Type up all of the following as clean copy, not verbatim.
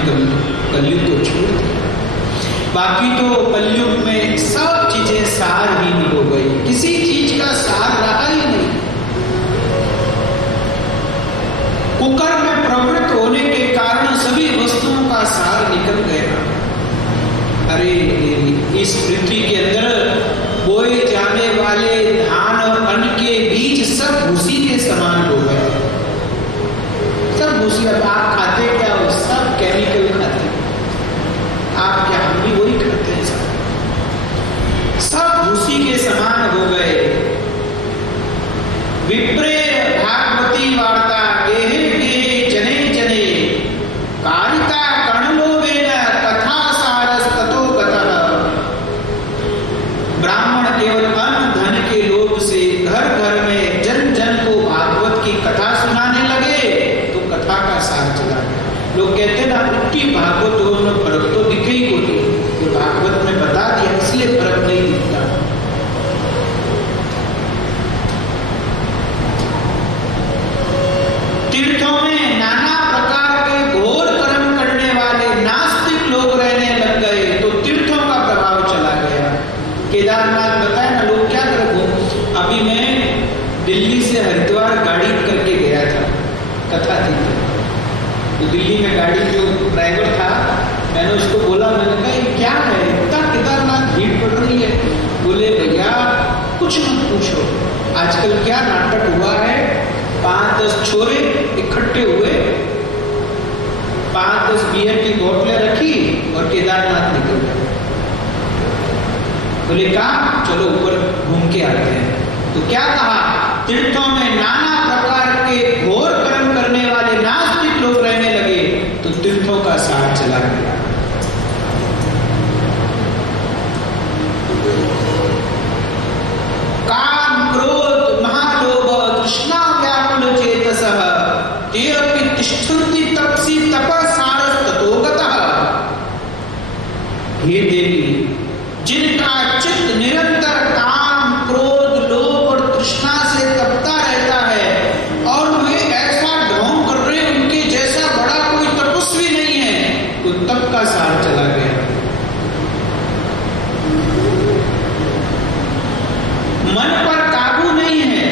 कलयुग को छोड़ दिया। बाकी तो कलयुग में सब चीजें सारहीन हो गई, किसी चीज का सार रहा ही नहीं। कुकर्म में प्रवृत्त होने के कारण सभी वस्तुओं का सार निकल गया। अरे इस पृथ्वी के अंदर बोए जाने वाले धान और अन्न के बीज सब भूसी के समान हो गए। सब भूसी। अब आप खाते क्या हो? सब केमिकल खाते। आप क्या? हम भी वही खाते हैं। सब भूसी के समान हो गए। विप्रे भागवती वार्ता गेहे गेहे जने जने कारिका कर्णलोभेन कथा सारस्ततो गतः। ब्राह्मण केवल अन्न धन के लोभ से घर घर में जन जन को भागवत की कथा सुनाने लगे तो कथा का सार चला गया। लोग कहते ना उनकी भागवत हो में फर्क तो दिखे ही को नहीं, तो भागवत में बता दिया इसलिए फर्क नहीं दिखता। तीर्थों में नाना प्रकार के घोर कर्म करने वाले नास्तिक लोग रहने लग गए तो तीर्थों का प्रभाव चला गया। केदारनाथ बताया ना, लोग क्या करें। अभी मैं दिल्ली से हरिद्वार गाड़ी करके गया था, कथा थी तो दिल्ली में गाड़ी जो ड्राइवर था, मैंने उसको बोला, मैंने कहा ये क्या है, इतना केदारनाथ भीड़ पड़ रही है। बोले भैया कुछ मत पूछो, आजकल क्या नाटक हुआ है, 5-10 छोरे इकट्ठे हुए, 5-10 बियर की बोतलें रखी और केदारनाथ निकल गए। बोले कहा चलो ऊपर घूम के आते हैं। तो क्या कहा, तीर्थों में नाना प्रकार के घोर कर्म करने वाले नास्तिक लोग रहने लगे तो तीर्थों का सार चला गया। काम क्रोध महालोभ तृष्णा व्याकुल चेतसः ते अपि तिष्ठन्ति तपसि तपसारस्ततो गतः। हे देवी, जिनका चित्त निरंतर काम क्रोध लोभ और तृष्णा से तपता रहता है और वे ऐसा ढोंग कर रहे उनके जैसा बड़ा कोई तपस्वी नहीं है, तो तप का सार चला गया। मन पर काबू नहीं है,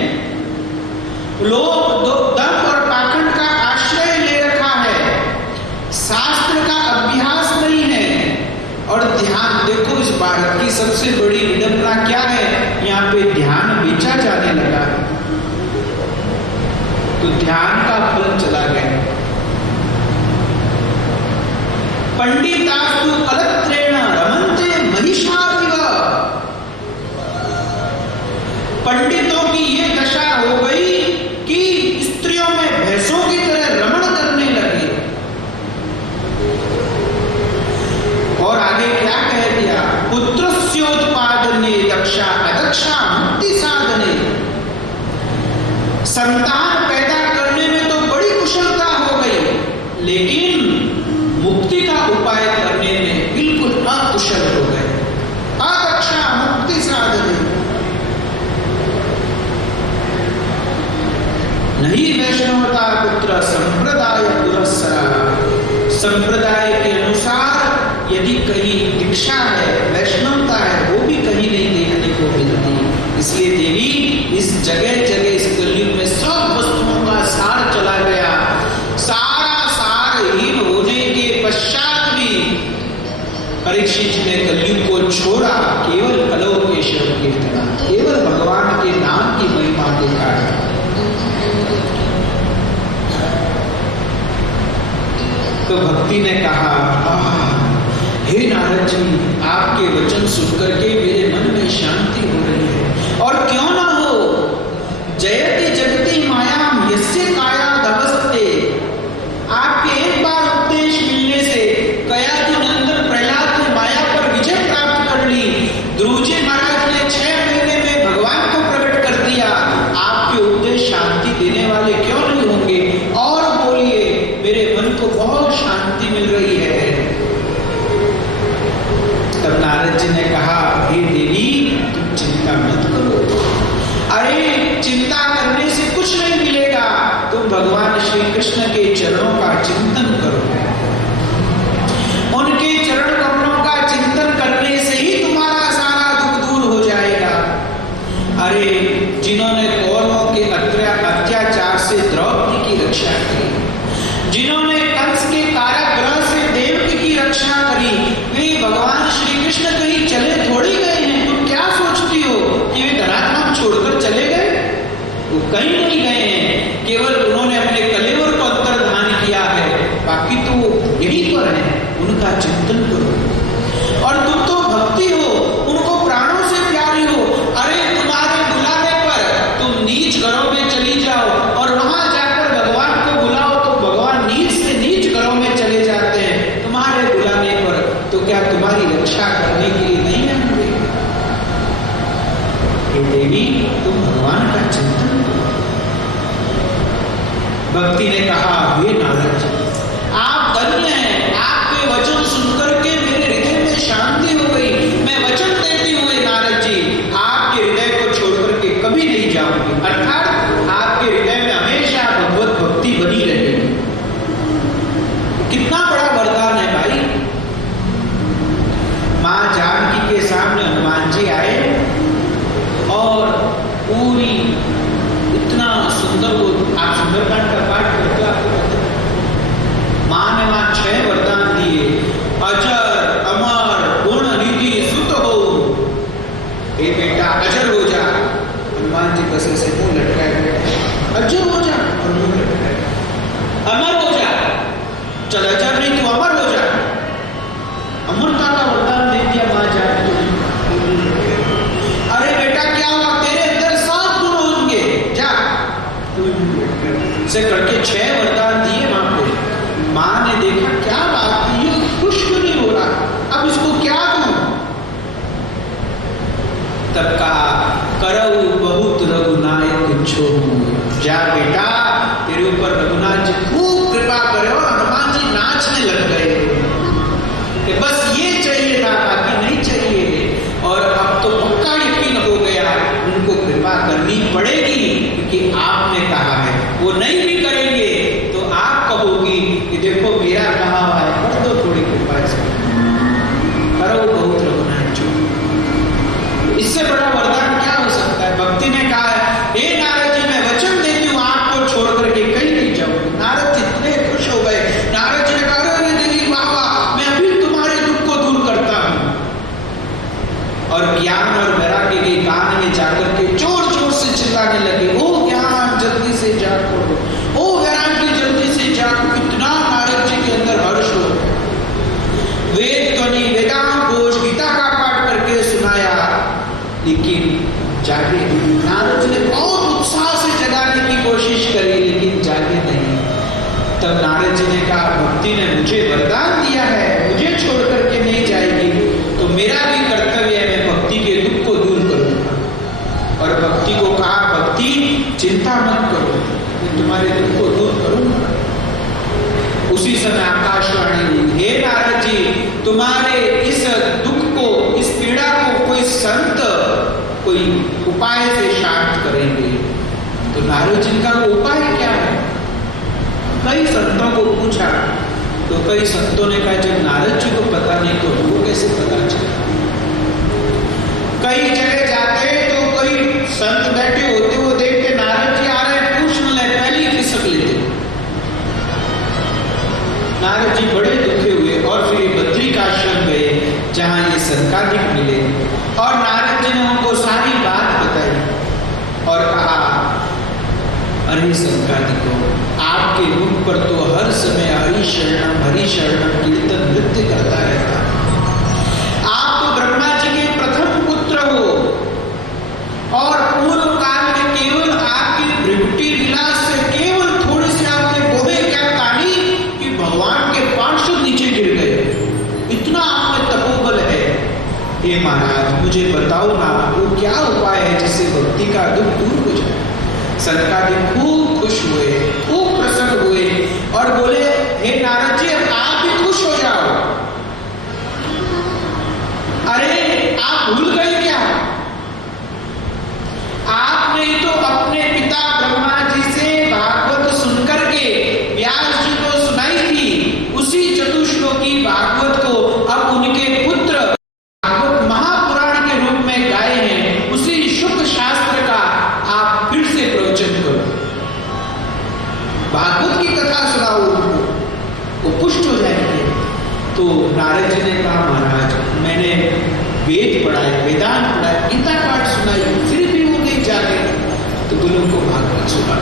लोग दंभ और पाखंड का आश्रय ले रखा है, शास्त्र का अभ्यास नहीं है और ध्यान। देखो इस भारत की सबसे बड़ी विडंबना क्या है, यहाँ पे ध्यान बेचा जाने लगा है तो ध्यान का फल चला गया। पंडितास्तु कलत्रेण रमन्ते महिषाविव। पंडितों की ये दशा हो गई कि स्त्रियों में भैंसों की तरह रमण करने लगे। और आगे क्या कह दिया, पुत्रस्योत्पादने दक्षा अदक्षा मुक्ति साधने। संतान पैदा करने में तो बड़ी कुशलता हो गई, लेकिन मुक्ति का उपाय करने में बिल्कुल अकुशल हो गए। अदक्षा मुक्ति साधने। नहीं वैष्णवता पुत्र संप्रदाय पुरस्सरा। संप्रदाय के अनुसार यदि कहीं दीक्षा है, वैष्णवता है, वो भी कहीं नहीं देखने को मिलती। इसलिए देवी इस जगह जगह इस कलयुग में सब वस्तुओं का सार चला गया। सारा सारहीन होने के पश्चात भी परीक्षित ने कलयुग को छोड़ा, केवल कलौ केशव कीर्तना, केवल भगवान के नाम की महिमा के कारण। तो भक्ति ने कहा, हे नारद जी, आपके वचन सुनकर के मेरे मन में शांति हो रही है। और क्यों ना हो, जयति जगति मायाम यस्य काया दवस्ते। आपके एक बार उपदेश मिलने से कयाधु नंदन प्रहलाद ने माया पर विजय प्राप्त कर ली। ध्रुव जी महाराज ने 6 महीने में भगवान को प्रकट कर दिया। आपके उपदेश शांति देने वाले क्यों नहीं होंगे? और बोलिए, मेरे मन को बहुत शांति मिल रही है। तब नारद जी ने कहा, हे देवी, तुम चिंता मत करो। अरे चिंता करने से कुछ नहीं मिलेगा, तुम भगवान श्री कृष्ण के चरणों का चिंतन करो। कहीं नहीं गए हैं, केवल उन्होंने अपने कलेवर को अंतर्धान किया है, बाकी तो यहीं पर है। उनका चिंतन करो। और तुम तो भक्ति हो, उनको प्राणों से प्यारी हो। अरे तुम्हारे बुलाने पर तुम नीच घरों में चली जाओ और वहां जाकर भगवान को बुलाओ तो भगवान नीच से नीच घरों में चले जाते हैं तुम्हारे बुलाने पर। तो क्या तुम्हारी रक्षा करने के लिए नहीं आएंगे? हे देवी, तुम भगवान का चिंतन करो। भक्ति ने कहा, हे नारद जी, आप धन्य हैं, आपके वचन सुनकर के मेरे हृदय में शांति हो गई। मैं वचन देती हूँ नारद जी, आपके हृदय को छोड़कर के कभी नहीं जाऊंगी, अर्थात आपके हृदय में हमेशा भगवत भक्ति बनी रहेगी। कितना बड़ा वरदान है भाई। मां जानकी के सामने हनुमान जी आए और पूरी इतना सुंदर, वो आप सुंदरकांड का पाठ करते हो, आपको पता है मां ने वहां 6 वरदान दिए। अजर अमर गुण निधि सुत हो, ए बेटा अजर हो जा। हनुमान जी बस ऐसे मुंह लटकाए बैठे, अजर हो जा और मुंह लटकाए, अमर हो जा, चल अजर नहीं तू अमर हो जा। अमरता का वरदान दे दिया मां जानकी। अरे बेटा क्या हुआ, तेरे अंदर 7 गुण होंगे, जा। से करके 6 वरदान दिए मां को। मां ने देखा क्या बात, ये खुश क्यों नहीं हो रहा, अब इसको क्या दूं? तब कहा, करऊ बहुत रघुनायक छो, जा बेटा, तेरे ऊपर रघुनाथ जी खूब कृपा करे। और हनुमान जी नाचने लग गए कि बस ये चाहिए था, बाकी नहीं चाहिए। और अब तो पक्का यकीन हो गया, उनको कृपा करनी पड़ेगी क्योंकि आपने कहा है। वो नहीं भी करेंगे तो आप कहोगी कि देखो मेरा कहा हुआ है, कर दो थोड़ी कृपा से, करो बहुत रघुनाथ जी। इससे बड़ा वरदान क्या हो सकता है? भक्ति ने कहा है, हे नारद जी, मैं वचन देती हूँ आपको छोड़ करके कहीं नहीं जाऊंगी। नारद जी इतने खुश हो गए। नारद जी ने कहा, अरे देवी बाबा, मैं अभी तुम्हारे दुख को दूर करता हूँ। और ज्ञान और वैराग्य के कान में जाकर के जोर जोर से चिल्लाने लगे, ओ ज्ञान जल्दी से जागो, ओ वैराग्य जल्दी से जागो। कितना नारद जी के अंदर हर्ष हो। वेद ध्वनि, वेदांत घोष, गीता का पाठ करके सुनाया, लेकिन जागे। नारद जी ने बहुत उत्साह से जगाने की कोशिश करी, लेकिन जागे नहीं। तब नारद जी ने कहा, भक्ति ने मुझे वरदान दिया है, मुझे छोड़ करके नहीं जाएगी, तो मेरा भी कर्तव्य है, मैं भक्ति के दुख को दूर करूंगा। और भक्ति को कहा, भक्ति चिंता मत करो, मैं तुम्हारे दुख को दूर करूंगा। उसी समय आकाशवाणी हुई, हे नारद जी, तुम्हारे इस दुख को, इस पीड़ा को कोई संत कोई उपाय से शांत करेंगे। तो नारद जी का उपाय क्या है? कई संतों को पूछा तो कई संतों ने कहा, जब नारद जी को पता नहीं तो हमको कैसे पता चला? कई जगह जाते तो कोई संत बैठे होते, वो देखते नारद जी आ रहे हैं, पूछ न ले, पहले ही खिसक लेते। नारद जी बड़े दुखे हुए और फिर बद्रिकाश्रम गए जहां ये सनकादिक मिले। और नारद जी ने उनको सारी बात बताई और कहा, अरे सनकादिकों, आपके मुख पर तो हर समय हरि शरणम कीर्तन नृत्य करता रहता। आप तो ब्रह्मा जी के प्रथम पुत्र हो और पूर्व काल में केवल आपकी भृगुटी विलास से केवल थोड़ी सी आपने बोले क्या तानी कि भगवान के पार्श्व नीचे गिर गए। इतना आप में तपोबल है। हे महाराज, मुझे बताओ ना, वो क्या उपाय है जिससे भक्ति का दुख दूर हो जाए? सनकादिक खूब खुश हुए, खूब प्रसन्न हुए और बोले, हे नारद जी, अब आप भी खुश हो जाओ। अरे आप भूल गए क्या? आपने तो अपने पिता ब्रह्मा जी से भागवत सुनकर के व्यास जी को सुनाई थी। उसी चतुश्लोकी भागवत को अब उनके पुत्र भागवत महापुराण के रूप में गाए हैं। उसी शुद्ध शास्त्र का आप फिर से प्रवचन करो, भागवत की कथा सुनाओ उनको, वो पुष्ट हो जाएंगे। तो नारद जी ने कहा, महाराज, मैंने वेद पढ़ाए, वेदांत पढ़ाए, गीता पाठ सुनाई, फिर भी वो नहीं जागे। तो बोले उनको भागवत सुना।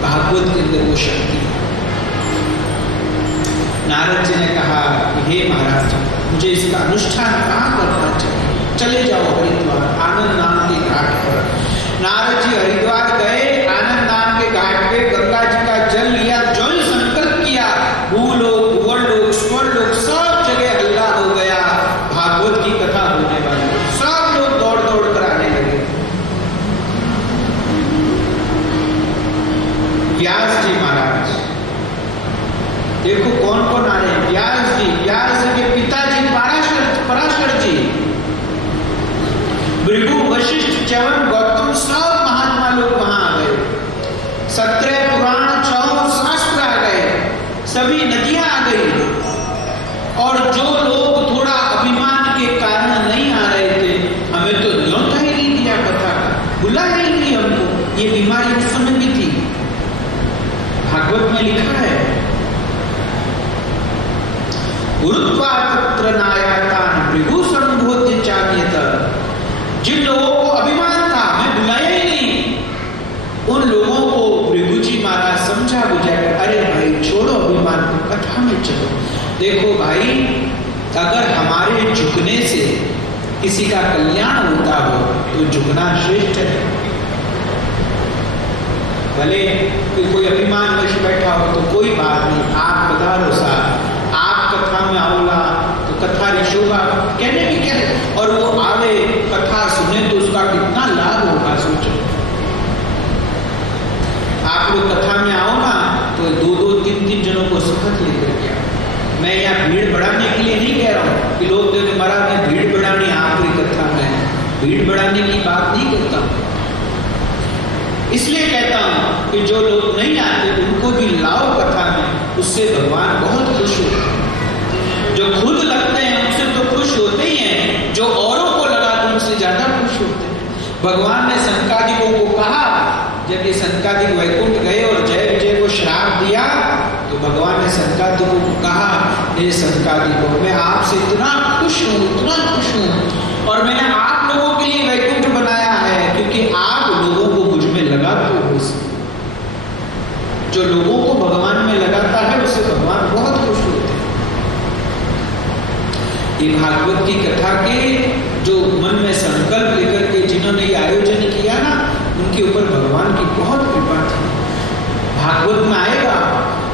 भागवत के अंदर वो शक्ति है। नारद जी ने कहा, हे महाराज, मुझे इसका अनुष्ठान कहाँ करना चाहिए? चले जाओ हरिद्वार, आनंद नाम के घाट पर। नारद जी हरिद्वार गए। आनंद नाम के घाट पे गंगा जी का जल लिया, जो ही संकल्प किया, भूलोक, भुवनलोक, स्वर्लोक सब जगह हल्ला हो गया। भागवत की कथा होने वाली, सब लोग दौड़ दौड़ कर आने लगे। व्यास जी महाराज, देखो कौन कौन आ रहे हैं। व्यास जी, व्यास जी के पिताजी पराशर जी, भृगु, वशिष्ठ, च्यवन, गौतम, सब महात्मा लोग वहां आ गए। 17 पुराण, 4 शास्त्र आ गए, सभी नदियां आ गई। और जो लोग थोड़ा अभिमान के कारण नहीं आ रहे थे, हमें तो न्योता ही नहीं दिया कथा का, बुलाया ही नहीं हमको, ये बीमारी उस समय भी थी। भागवत में लिखा है, गुरुत्वा तत्र नायातान भृगु संबोध्य चान्यत। जिन लोगों को अभिमान था, मैं बुलाया ही नहीं, उन लोगों को भृगु जी महाराज समझा बुझाकर, अरे भाई छोड़ो अभिमान, कथा में चलो। देखो भाई, अगर हमारे झुकने से किसी का कल्याण होता हो तो झुकना श्रेष्ठ है। भले कोई अभिमान वश बैठा हो तो कोई बात नहीं, आप पधारो साहब, आप कथा में आओला तो कथा रिशोगा, कहने भी क्या, और वो आवे कथा सुने तो उसका कितना लाभ होगा सोचो। आप लोग कथा में आओ ना तो 2-2, 3-3 जनों को सुखद लेकर के आओ। मैं यहाँ भीड़ बढ़ाने के लिए नहीं कह रहा हूँ कि लोग देखो महाराज ने भीड़ बढ़ानी आपकी कथा में, भीड़ बढ़ाने की बात नहीं करता हूँ। इसलिए कहता हूँ कि जो लोग नहीं आते उनको भी लाओ कथा में, उससे भगवान बहुत खुश होते हैं। जो खुद लगते हैं उनसे तो खुश होते ही हैं, जो औरों को लगा तो उनसे ज्यादा खुश होते हैं। भगवान ने सनकादिकों को कहा, जब ये सनकादिक वैकुंठ गए और जय विजय को श्राप दिया, तो भगवान ने सनकादिकों को कहा, हे सनकादिकों, मैं आपसे इतना खुश हूँ, इतना खुश हूँ, और मैंने आप लोगों के लिए वैकुंठ बनाया है क्योंकि आप लोगों को मुझ में लगाते हो। जो लोगों को भगवान में लगाता है उससे भगवान बहुत खुश होते हैं। ये भागवत की कथा के जो मन में संकल्प लेकर के जिन्होंने ये आयोजन किया ना, उनके ऊपर भगवान की बहुत कृपा थी। भागवत में आएगा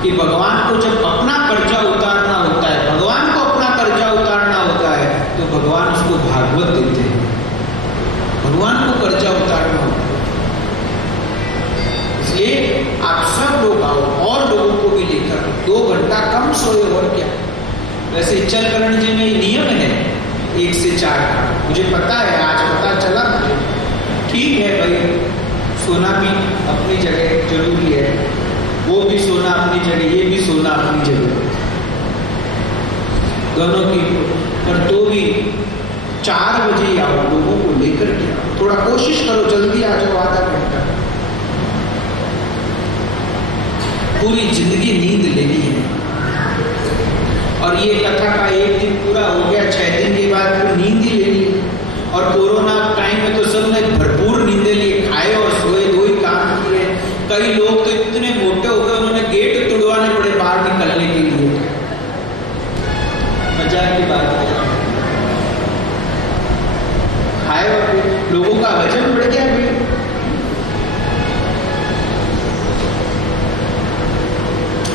कि भगवान को जब अपना कर्जा उतारना होता है, भगवान को अपना कर्जा उतारना होता है, तो भगवान उसको भागवत देते हैं। भगवान को कर्जा उतारना होता है, इसलिए आप सब लोग आओ और लोगों को भी लेकर। 2 घंटा कम सोए और क्या। वैसे चलकरण जी में नियम है 1 से 4 का, मुझे पता है, आज पता चला मुझे। ठीक है भाई, सोना भी अपनी जगह जरूरी है, वो भी सोना अपनी जगह, ये भी सोना अपनी जगह, दोनों की। पर तो भी 4 बजे आओ, लोगों को लेकर के आओ, थोड़ा कोशिश करो जल्दी आ जाओ, आधा घंटा। पूरी जिंदगी नींद लेनी है, और ये कथा का 1 दिन पूरा हो गया, 6 दिन के बाद फिर नींद ही लेनी है। और कोरोना टाइम में तो सबने भरपूर नींदें लिए, खाए और सोए, 2 ही काम किए। कई लोग तो इतने मोटे हो गए उन्होंने गेट तुड़वाने पड़े बाहर निकलने के लिए। मजाक की बात है, खाए और लोगों का वजन बढ़ गया भाई।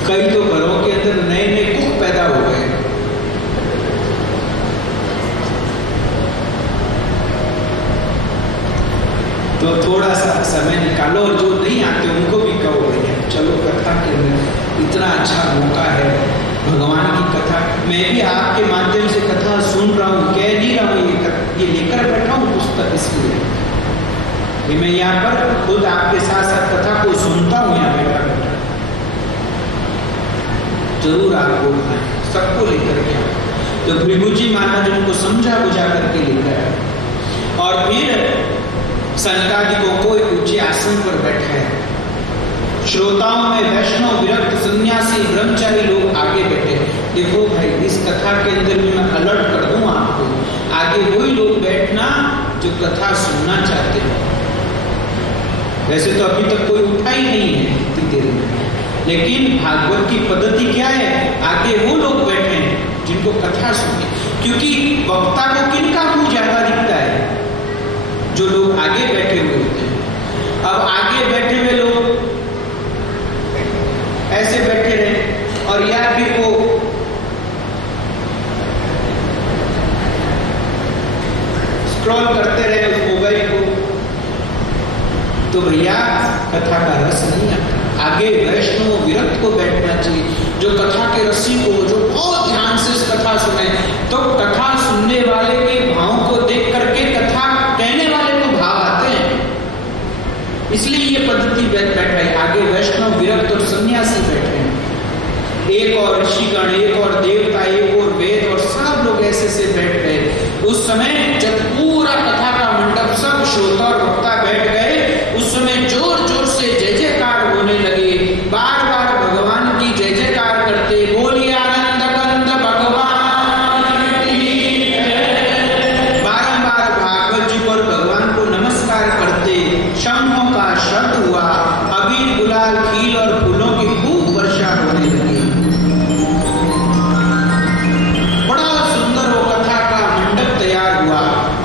कई तो घरों के अंदर नए नए कुक पैदा हो गए। तो थोड़ा सा समय निकालो, और जो नहीं आते उनको भी कहो भैया चलो कथा के अंदर, इतना अच्छा मौका है भगवान की कथा। मैं भी आपके माध्यम से कथा सुन रहा हूँ, कह नहीं रहा हूँ, ये लेकर बैठा हूँ पुस्तक, इसलिए मैं यहाँ पर खुद आपके साथ साथ कथा को सुनता हूँ। यहाँ बैठा बैठा जरूर आपको सबको लेकर के आओ। तो भृगु जी महाराज उनको समझा बुझा करके लेकर आए, और फिर सनकादिकों को एक ऊंचे आसन पर बैठाया। श्रोताओं में वैष्णव, विरक्त, सन्यासी, ब्रह्मचारी लोग आगे बैठे। देखो भाई, इस कथा के अंदर भी मैं अलर्ट कर दूं आपको, आगे वही लोग बैठना जो कथा सुनना चाहते हो। वैसे तो अभी तक कोई उठा ही नहीं है इतनी देर में, लेकिन भागवत की पद्धति क्या है, आगे वो लोग बैठे हैं जिनको कथा सुने, क्योंकि वक्ता को किनका मुंह ज्यादा दिखता है, जो लोग आगे बैठे हुए होते हैं। अब आगे बैठे हुए लोग ऐसे बैठे रहे और या फिर वो स्क्रॉल करते रहे उस मोबाइल को, तो भैया कथा का रस नहीं आता। आगे वैष्णव विरक्त को बैठना चाहिए, जो कथा के रसी को, जो बहुत ध्यान से इस कथा सुने, तो कथा सुनने वाले के भाव को देख करके कथा कहने वाले को भाव आते हैं। इसलिए ये पद्धति बैठा है। आगे वैष्णव विरक्त और सन्यासी बैठे हैं, एक और ऋषिगण, एक और देवता, एक और वेद, और सब लोग ऐसे से बैठ गए। उस समय जब पूरा कथा का मंडप सब श्रोता और वक्ता बैठ गए, उस समय जोर जोर से जय जयकार होने लगे, बार बार भगवान की जय जयकार करते, बोलिए आनंद कंद भगवान की जय। बारंबार भागवत जी पर भगवान को नमस्कार करते, शंखों का शब्द हुआ, अबीर गुलाल खील और फूलों की खूब वर्षा होने लगी। बड़ा सुंदर वो कथा का मंडप तैयार हुआ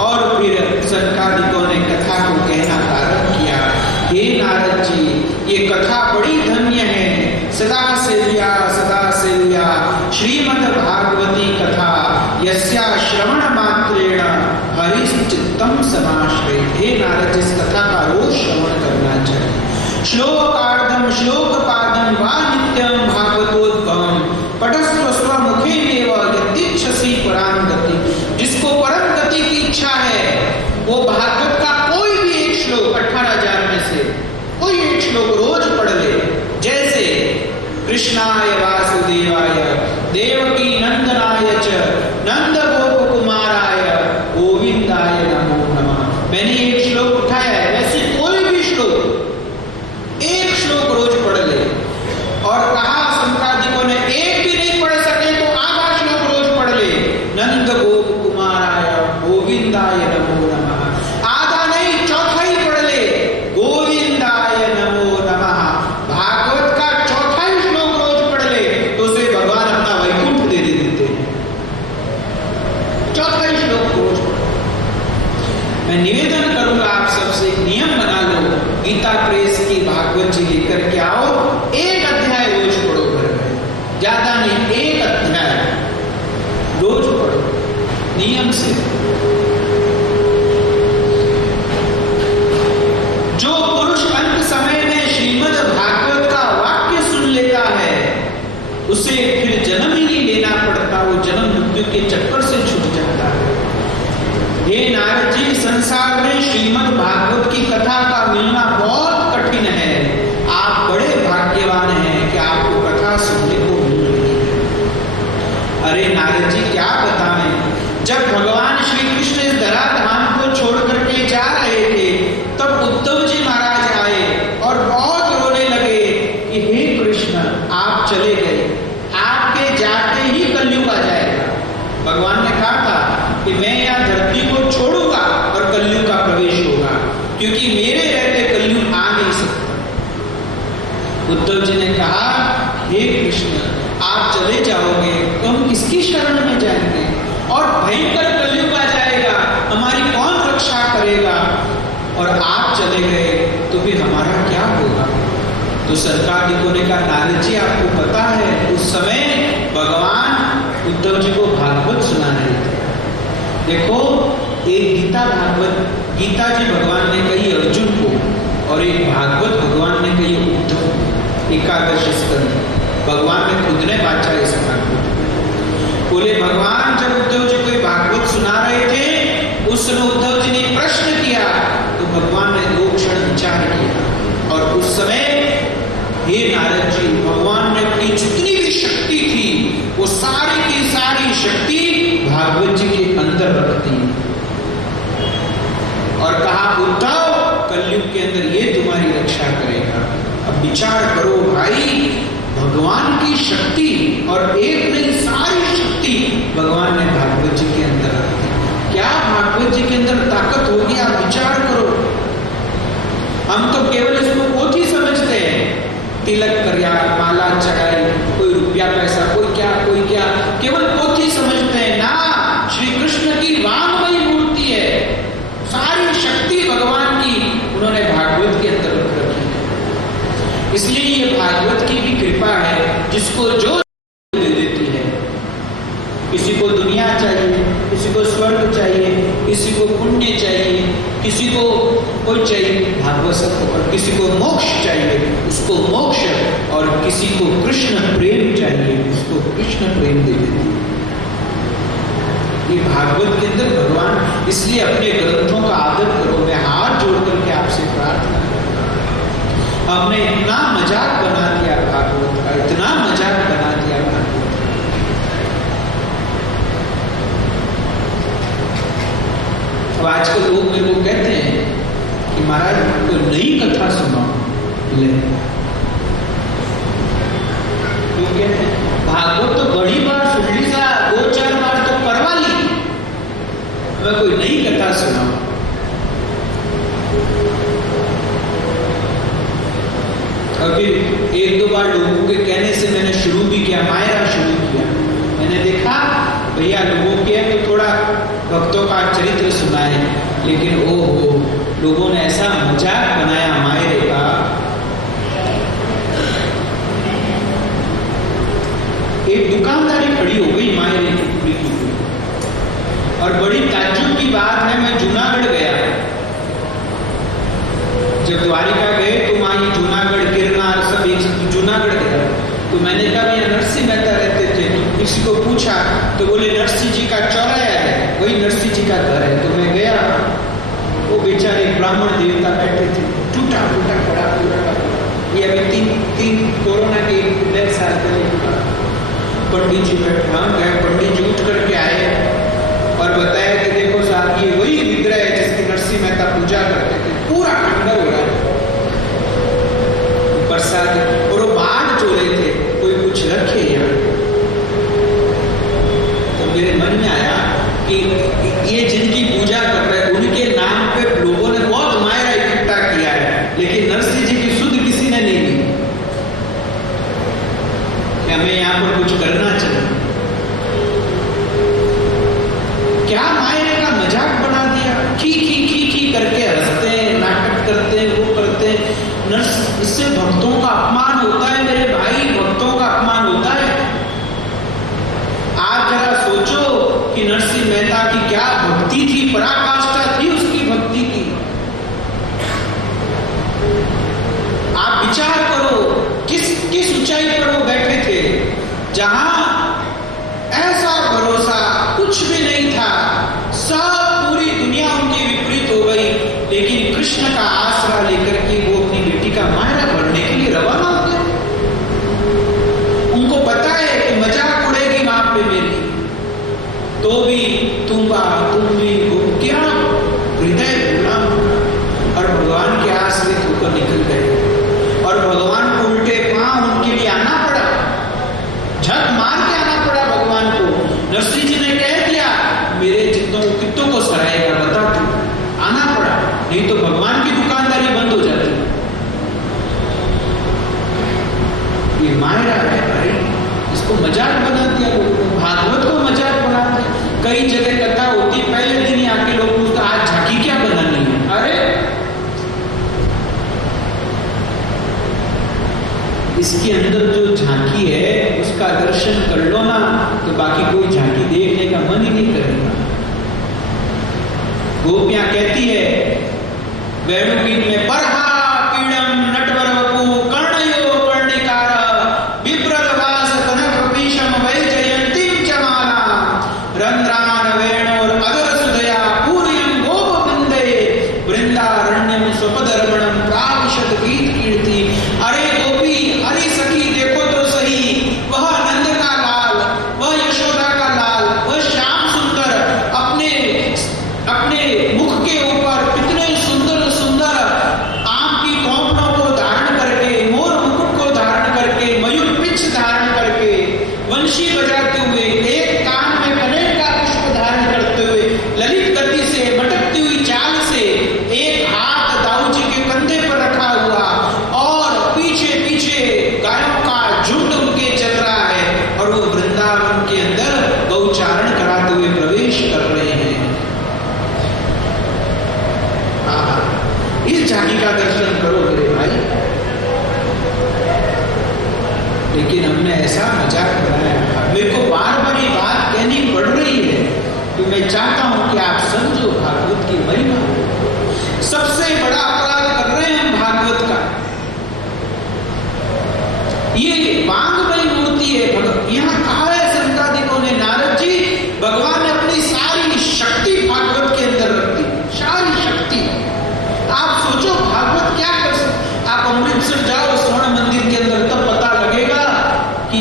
और फिर सनकादिकों ने कथा को कहना प्रारंभ किया। हे नारद जी, ये कथा बड़ी धन्य है, सदा सेव्या श्रीमद् भागवती कथा, यस्या श्रवण मात्रेण हरिश्चित्तम समाश्रयेत्। हे नारद, इस कथा का रोज श्रवण करना चाहिए। श्लोकार्धम श्लोकपादम वा नित्यम भागवतोद्भवम पठस्व स्वमुखेनैव यदिच्छसि परां गति। जिसको परम गति की इच्छा है, वो भागवत का कोई भी एक श्लोक 18,000 में से कोई एक श्लोक रोज पढ़ ले। जैसे कृष्णाय वासुदेवाय देवकी नंदनाय च नंद गोप कुमाराय गोविंदाय नमो नमः। मैंने एक श्लोक उठाया है, वैसे कोई भी श्लोक, एक श्लोक रोज पढ़ ले। और कहा संतादिकों ने एक भी नहीं पढ़ सके तो आधा श्लोक रोज पढ़ ले। नंद गोप कुमाराय गोविंदाय नमो नमः। आधा नहीं, चौथा ही पढ़ ले, गोविंदाय नमो नमः। भागवत का चौथा ही श्लोक रोज पढ़ ले तो उसे भगवान अपना वैकुंठ दे देते हैं। चौथा ही श्लोक रोज पढ़। मैं निवेदन करूंगा आप सबसे, एक नियम बना लो, गीता प्रेस की भागवत जी लेकर के आओ, एक अध्याय रोज पढ़ो घर में, ज्यादा नहीं, एक अध्याय रोज पढ़ो नियम से। जो पुरुष अंत समय में श्रीमद् भागवत का वाक्य सुन लेता है, उसे फिर जन्म ही नहीं लेना पड़ता, वो जन्म मृत्यु के चक्कर से छूट जाता है। हे नारद जी, संसार में श्रीमद् भागवत की कथा का मिलना बहुत कठिन है। आप बड़े भाग्यवान हैं कि आपको कथा सुनने को मिल रही है। अरे नारद जी, क्या बताएं, जब भगवान श्री कृष्ण इस धराधाम को छोड़ करके जा रहे थे, तब उद्धव जी महाराज आए और बहुत रोने लगे कि हे कृष्ण, आप चले गए, आपके जाते ही कलयुग आ जाएगा। भगवान ने कहा था कि मैं यहाँ धरती को छोड़ूंगा और कलयुग का प्रवेश होगा, क्योंकि मेरे रहते कलयुग आ नहीं सकता। उद्धव जी ने कहा, हे कृष्ण, आप चले जाओगे तो हम किसकी शरण में जाएंगे, और भयंकर कलयुग आ जाएगा, हमारी कौन रक्षा करेगा, और आप चले गए तो फिर हमारा क्या होगा। तो सरकादिकों ने कहा, नारद जी, आपको पता है उस समय भगवान उद्धव जी को भागवत सुना रहे थे। देखो, एक गीता भागवत, गीता जी भगवान ने कही अर्जुन को, और एक भागवत भगवान ने कही उद्धव को। 11 स्कंद भगवान ने खुद ने बांटा इस भागवत। बोले भगवान जब उद्धव जी को भागवत सुना रहे थे, उस समय उद्धव जी ने प्रश्न किया, तो भगवान ने 2 क्षण विचार किया, और उस समय हे नारद जी, भगवान ने अपनी जितनी भी शक्ति थी, वो सारी की सारी शक्ति भागवत जी के अंदर रख दी, और कहा, उद्धव, कलयुग के अंदर ये तुम्हारी रक्षा करेगा। अब विचार करो भाई, भगवान की शक्ति, और एक नहीं, सारी शक्ति भगवान ने भागवत जी के अंदर रख दी। क्या भागवत जी के अंदर ताकत होगी, आप विचार करो। हम तो केवल इसको पोथी समझते हैं, तिलक करया, माला चढ़ाई, कोई रुपया पैसा, कोई क्या, केवल पोथी समझते हैं ना। श्री कृष्ण की वांगमयी मूर्ति है, सारी शक्ति भगवान की उन्होंने भागवत के अंदर रख रखी है। इसलिए ये भागवत की भी कृपा है, जिसको जो दे देती है। किसी को दुनिया चाहिए, किसी को स्वर्ग चाहिए, किसी को पुण्य चाहिए, किसी को कोई चाहिए भागवत सबको, और किसी को मोक्ष चाहिए उसको मोक्ष, और किसी को कृष्ण प्रेम चाहिए उसको कृष्ण प्रेम दे देती है। ये भागवत के अंदर भगवान, इसलिए अपने ग्रंथों का आदर करो। मैं हाथ जोड़ करके आपसे प्रार्थना करता हूं। हमने इतना मजाक बना दिया भागवत का, इतना मजाक बना दिया भागवत। अब आजकल लोग मेरे को कहते हैं कि महाराज कोई नई कथा सुनाओ। ले क्यों कहते हैं? भागवत तो बड़ी बार सुन ली, 2-4 बार तो करवा ली, मैं कोई नई कथा सुनाऊं। अभी 1-2 बार लोगों के कहने से मैंने शुरू भी किया, मायरा शुरू किया। मैंने देखा भैया लोगों के तो थोड़ा भक्तों का चरित्र सुनाए, लेकिन ओहो लोगों ने ऐसा मजाक बनाया मायरे का। एक दुकानदारी खड़ी हो गई मायरे की पूरी की पूरी, और बड़ी ताज्जुब की बात है, मैं जूनागढ़ गया। जब द्वारिका गए तो वहां ये जूनागढ़, गिरनार सब एक जूनागढ़ गया। तो मैंने कहा भैया नरसिंह मेहता रहते थे, तो किसी को पूछा तो बोले नरसिंह जी का चौराया है, वही नरसिंह जी का घर है। तो मैं गया, वो बेचारे ब्राह्मण देवता बैठे थे, टूटा फूटा पड़ा पूरा। ये अभी 3 कोरोना के 1 साल पहले पंडित जी बैठा गए, पंडित जी उठ करके आए और बताया कि देखो साहब ये वही विग्रह है जिसकी नरसिंह मेहता पूजा करते थे, पूरा खंडर हो रहा है प्रसाद। और वो बाढ़ जो रहे थे, कोई कुछ रखे यहाँ। तो मेरे मन में आया कि ये जिनकी पूजा कर रहे हैं उनके नाम पे लोगों ने बहुत मायरा इकट्ठा किया है, लेकिन नरसिंह जी की सुध किसी ने नहीं दी। हमें यहाँ पर कुछ करना चाहिए। क्या मायरे का मजाक बना दिया, खी करके हंसते हैं, नाटक करते हैं, वो करते हैं। इससे भक्तों का अपमान होता है मेरे भाई, भक्तों का अपमान होता है। आप जरा सोचो कि नरसिंह मेहता की क्या भक्ति थी, पराकाष्ठा थी उसकी भक्ति की। आप विचार करो किस ऊंचाई पर वो बैठे थे, जहां ऐसा भरोसा कुछ भी नहीं था, सब पूरी दुनिया उनकी विपरीत हो गई, लेकिन कृष्ण का आसरा लेकर के वो अपनी बेटी का मायरा भरने के लिए रवाना हो गए। उनको पता है कि मजाक उड़ेगी वहां पे मेरी, तो भी तुम भी क्या हृदय गुलाम, और भगवान के आश्रित होकर निकल गए। और भगवान को उल्टे पांव उनके लिए आना पड़ा, झक मार के आना पड़ा भगवान को। नरसिंह जी ने कह दिया मेरे कितनों को सराहेगा बता तू, आना पड़ा, नहीं तो भगवान की दुकानदारी बंद हो जाती। ये मायरा है भाई, इसको मजाक बना दिया लोगों ने, भागवत को मजाक बना दिया। कई जगह कथा होती, पहले दिन ही आके लोग पूछते आज झांकी क्या बनानी है। अरे इसके अंदर जो झांकी है उसका दर्शन कर लो ना, तो बाकी कोई झांकी देखने का मन ही नहीं करेगा। गोपियां कहती है वेणुगीत में, बरहा पीड़म नटवर वपु कर्णयो कर्णिकार विप्रवास कनक पीशम वैजयंतीम चमाला रंध्रान वेणोर अदर सुधया पूर्यम गोपवृंदे वृंदारण्यम स्वपदर्मणम प्राविशद गीत कीर्ति। अरे गोपी, अरे सखी देखो तो सही, वह नंद का लाल, वह यशोदा का लाल, वह श्याम सुंदर अपने मुख के ऊपर कितने सुंदर सुंदर आम ये वांगमयी मूर्ति है। यहाँ कहा है संतादिकों ने, नारद जी भगवान ने अपनी सारी शक्ति भागवत के अंदर रख दी, सारी शक्ति। आप सोचो भागवत क्या कर सकते। आप अमृतसर जाओ स्वर्ण मंदिर के अंदर, तब पता लगेगा कि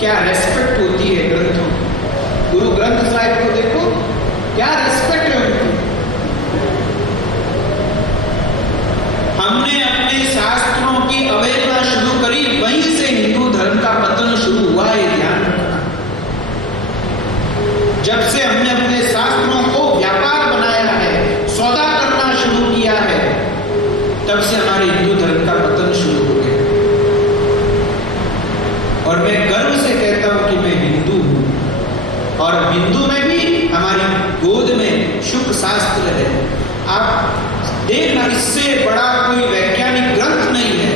क्या रेस्पेक्ट होती है ग्रंथों। गुरु ग्रंथ साहिब को देखो, क्या रेस्पेक्ट है उनकी। हमने अपने शास्त्रों की अवहेलना शुरू करी, वहीं से हिंदू धर्म का पतन शुरू हुआ है, ध्यान रखना। जब से हमने अपने शास्त्रों को व्यापार बनाया है, सौदा करना शुरू किया है, तब से हमारे हिंदू धर्म का पतन शुरू हो गया। और मैं गर्व से कहता हूं कि मैं हिंदू हूं, और हिंदू में भी हमारी गोद में शुक शास्त्र है। आप देखना, इससे बड़ा कोई वैज्ञानिक ग्रंथ नहीं है,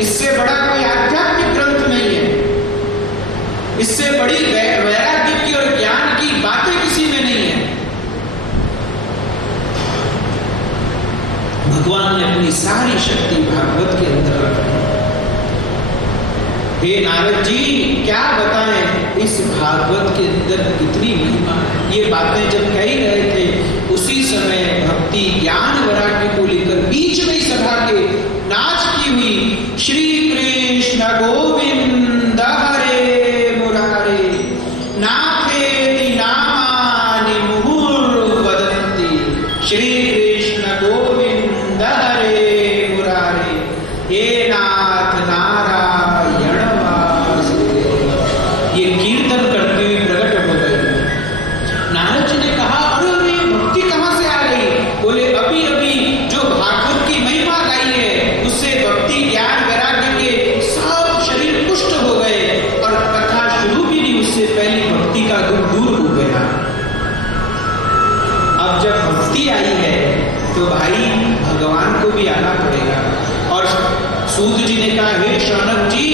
इससे बड़ा कोई आध्यात्मिक ग्रंथ नहीं है, इससे बड़ी वैराग्य और ज्ञान की बातें किसी में नहीं है। भगवान ने अपनी सारी शक्ति भागवत के अंदर रखी। हे नारद जी, क्या बताएं इस भागवत के अंदर कितनी महिमा है। ये बातें जब कह ही रहे थे, उसी समय भक्ति ज्ञान वैराग्य को लेकर बीच में सभा के नाचती हुई श्री कृष्ण गोविंद हरे मुरारे नाथेति नामानि मुहुर् वदन्ति। श्री कृष्ण गोविंद हरे मुरारे, हे नाथ नारायण वासुदेव। ये कीर्तन करते हुए प्रकट हो गए। नारद जी ने कहा, अरे भक्ति कहां से आ गई। बोले, अभी अभी जो भागवत की महिमा गाई है, उससे भक्ति ज्ञान वैराग्य के सब शरीर पुष्ट हो गए, और कथा शुरू भी नहीं, उससे पहली भक्ति का दुख दूर हो गया। अब जब भक्ति आई है तो भाई भगवान को भी आना पड़ेगा। और सूत जी ने कहा, हे शौनक जी,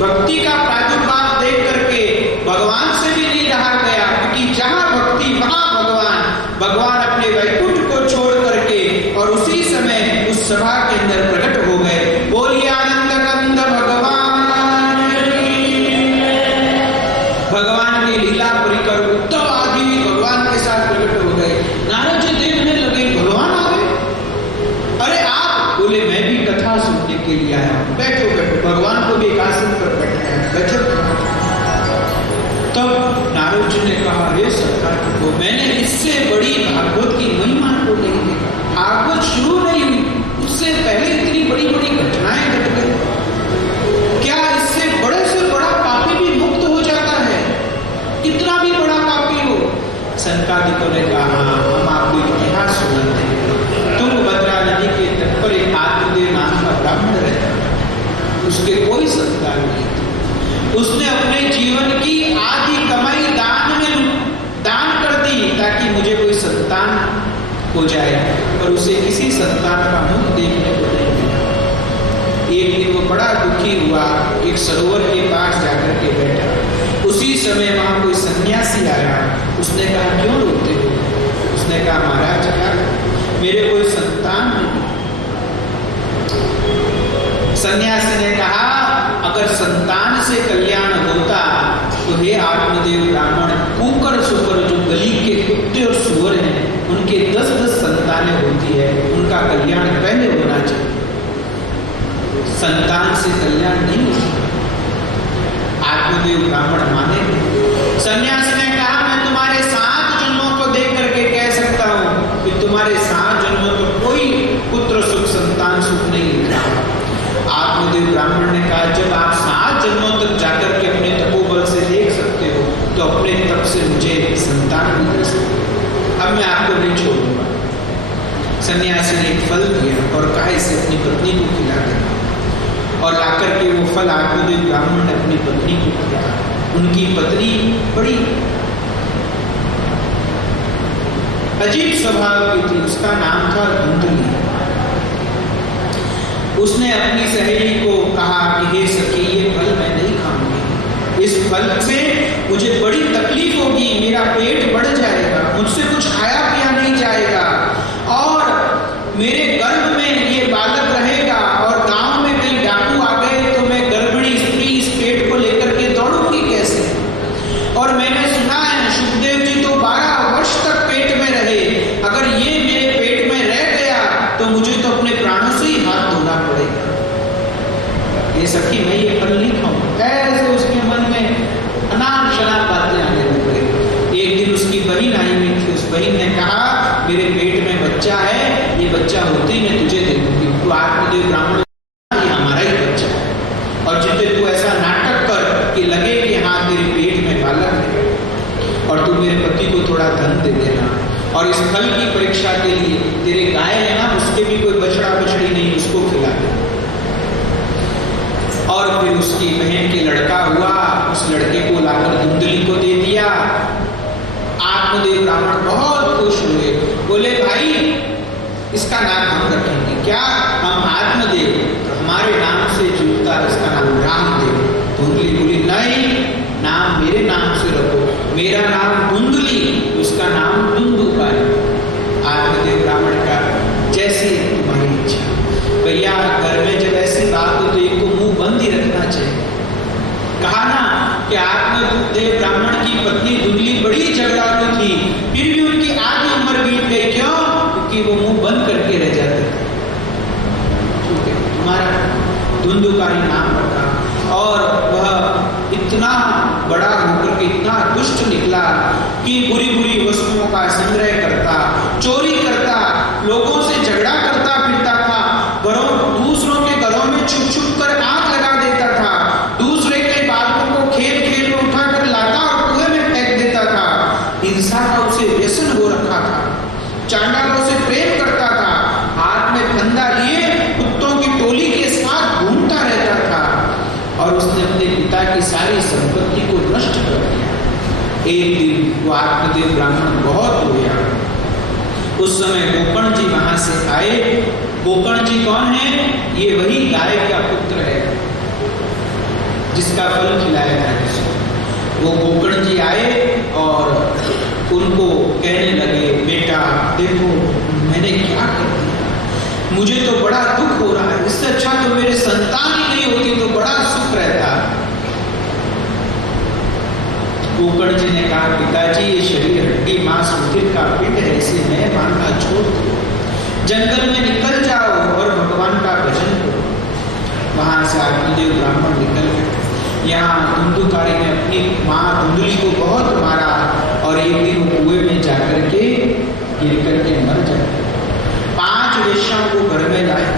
भक्ति का प्रादुर्भाव देख करके भगवान से भी नहीं रहा गया, क्योंकि जहां भक्ति वहां भगवान। भगवान अपने वैकुंठ को छोड़ करके और उसी समय उस सभा के अंदर प्रकट हो गए। बोलिए आनंद कंद भगवान। भगवान की लीला परिकर उद्धव आदि भगवान के साथ प्रकट हो गए। नारद जी देखने लगे, भगवान आ गए। अरे आप? बोले, मैं भी कथा सुनने के लिए आया हूं। बैठो बैठो। भगवान को भी एक आसन पर बैठाया, बैठो। तब नारद जी ने कहा, हे सरकार को, मैंने इससे बड़ी भागवत की महिमा को नहीं देखा। भागवत शुरू नहीं हुई, उससे पहले इतनी बड़ी बड़ी घटनाएं घट गई। क्या इससे बड़े से बड़ा पापी भी मुक्त हो जाता है? कितना भी बड़ा पापी हो। संतादिकों ने कहा, हम आपको इतिहास सुनाते हैं। तुंगभद्रा नदी के तट पर एक आत्मदेव नाम का ब्राह्मण रहता था। उसके कोई संतान नहीं थी। उसने अपने जीवन की आधी कमाई दान कर दी, ताकि मुझे कोई संतान हो जाए, और उसे किसी संतान का मुख देखने को नहीं मिला। एक दिन वो बड़ा दुखी हुआ, एक सरोवर के पास जाकर के बैठा। उसी समय वहां कोई सन्यासी आया। उसने कहा, क्यों रोते हो? उसने कहा, महाराज क्या, मेरे कोई संतान नहीं। सन्यासी ने कहा, अगर संतान से कल्याण होता तो हे आत्मदेव ब्राह्मण, कुकर सुकर जो गली के कुत्ते और सुअर हैं, उनके 10-10 संतानें होती है, उनका कल्याण पहले होना चाहिए। संतान से कल्याण नहीं होता। आत्मदेव ब्राह्मण माने। सन्यासी ने कहा, मैं तुम्हारे 7 जन्मों को देख करके कह सकता हूं कि तुम्हारे 7 जन्मों को कोई पुत्र सुख संतान सुख नहीं मिला। आत्मदेव ब्राह्मण ने कहा, जब आप 7 जन्मों तक जाकर के अपने तपोबल से देख सकते हो, तो अपने तप से मुझे संतान भी दे सकते हो। अब मैं आपको नहीं छोड़ूंगा। सन्यासी ने एक फल दिया और कहा, इसे अपनी पत्नी को खिला देना। और लाकर के वो फल आत्मदेव ब्राह्मण ने अपनी पत्नी को खिलाया। उनकी पत्नी बड़ी अजीब स्वभाव की थी। उसका नाम था धुंधली। उसने अपनी सहेली को कहा कि हे सखी, ये फल मैं नहीं खाऊंगी। इस फल से मुझे बड़ी तकलीफ होगी, मेरा पेट बढ़ जाएगा, मुझसे कुछ खाया पिया नहीं जाएगा, और मेरे गर्भ में ये बालक रहेगा, और गांव में कहीं डाकू आ गए तो मैं गर्भिणी स्त्री ये सखी मैं ये फल नहीं खाऊंगा। ऐसे उसके मन में अनाप शनाप बातें आने लग गई। एक दिन उसकी बहन आई हुई थी, उस बहन ने कहा मेरे पेट में बच्चा है, ये बच्चा होते ही मैं तुझे दे दूंगी, तू आत्मदेव ब्राह्मण ये हमारा ही बच्चा है, और जितने तू ऐसा नाटक कर कि लगे कि हाँ तेरे पेट में बालक है, और तू मेरे पति को थोड़ा धन दे देना, और इस फल की परीक्षा के लिए तेरे गाय है ना उसके भी कोई बछड़ा बछड़ी नहीं उसको खिला दे। और फिर उसकी बहन के लड़का हुआ, उस लड़के को लाकर धुंधली को दे दिया। आत्मदेव ब्राह्मण बहुत खुश हुए, बोले भाई इसका नाम हम रखेंगे, क्या हम आत्मदेव, हमारे नाम से जुड़ता इसका नाम रामदेव। धुंधली बोली नहीं, नाम मेरे नाम से रखो, मेरा नाम धुंधली, उसका नाम धुंधुका है। आत्मदेव ब्राह्मण का जैसी तुम्हारी इच्छा। भैया घर में जब ऐसी बात हो तो एक को मुंह बंद ही रखना चाहिए। कहा ना कि आत्मदेव ब्राह्मण की पत्नी धुंधली बड़ी झगड़ालू थी, फिर भी उनकी आधी उम्र बीत गई। क्यों? क्योंकि वो मुंह बंद करके रह जाते थे। ठीक है, तुम्हारा धुंधुकारी नाम रखा, और वह इतना बड़ा होकर के इतना दुष्ट निकला कि बुरी बुरी वस्तुओं का संग्रह करता, चोरी करता, लोगों से झगड़ा करता फिरता था, दूसरों के घरों में छुप छुप कर आग लगा देता था, दूसरे के बालकों को खेल खेल में उठाकर लाता और कुएं में फेंक देता था। हिंसा का उसे व्यसन हो रखा था, चांडालों से प्रेम करता था, हाथ में फंदा लिए कुत्तों की टोली के साथ घूमता रहता था, और उसने अपने पिता की सारी संपत्ति को नष्ट कर दिया। एक दिन वो आत्मदेव ब्राह्मण बहुत रोया। उस समय गोकर्ण जी वहां से आए। गोकर्ण जी कौन है? ये वही गाय का पुत्र है जिसका फल खिलाया था जिसको। वो गोकर्ण जी आए और उनको कहने लगे बेटा देखो मैंने क्या कर दिया, मुझे तो बड़ा दुख हो रहा है, इससे अच्छा तो मेरे संतान ही नहीं होती तो बड़ा सुख रहता। गोकर्ण जी ने कहा पिताजी ये शरीर हड्डी मांस रुधिर का पिंड है, इसे मैं मानना छोड़ दो, जंगल में निकल जाओ और भगवान का भजन करो। वहां से आत्मदेव ब्राह्मण निकल गए। यहाँ धुंधुकारी ने अपनी माँ धुंधली को बहुत मारा, और एक दिन वो कुएं में जाकर के गिर करके मर जाए। 5 वेश्याओं को घर में लाए,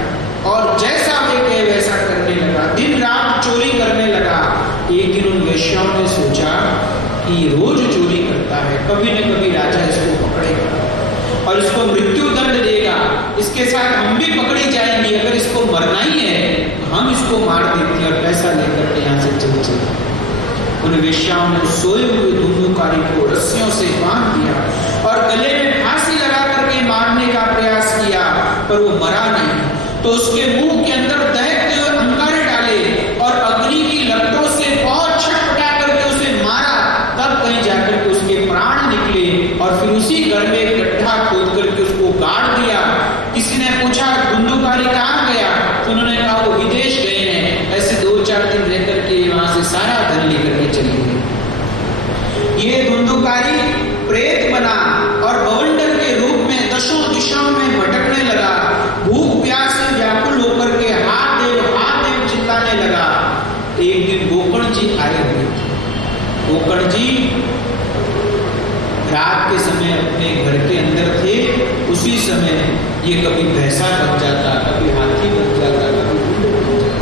और जैसा वे कहे वैसा करने लगा, दिन रात चोरी करने लगा। एक दिन उन वेश्याओं ने सोचा कि रोज चोरी करता है, कभी न कभी राजा इसको पकड़ेगा और इसको मृत्यु दंड देगा, इसके साथ हम भी पकड़ी जाएंगी, अगर इसको मरना ही है तो हम इसको मार देते हैं और पैसा लेकर के यहाँ से चल चले। उन वेश्याओं ने सोए हुए धुंधुकारी को रस्सियों से बांध दिया और गले में फांसी लगा करके मारने का प्रयास किया, पर वो मरा नहीं। तो उसके मुंह के अंदर दहकते हुए अंगारे डाले और अग्नि की लपटों से बहुत छटपटा करके उसे मारा, तब कहीं जाकर के उसके प्राण निकले, और फिर उसी घर में एक गड्ढा खोद करके उसको गाड़ दिया। किसी ने पूछा धुंधुकारी कहाँ गया? तो उन्होंने कहा वो विदेश गए हैं, ऐसे 2-4 दिन रह करके वहां से सारा धन लेकर के चली गई। ये धुंधुकारी प्रेत बना और बवंडर के रूप में दशों दिशाओं में भटकने लगा। भूख प्यास से व्याकुल होकर के हाथ देव चिल्लाने लगा। एक दिन गोकर्ण जी आए हुए थे। गोकर्ण जी रात के समय अपने घर के अंदर थे। उसी समय ये कभी भैंसा बन जाता, कभी हाथी बन जाता, कभी ऊंट बन जाता।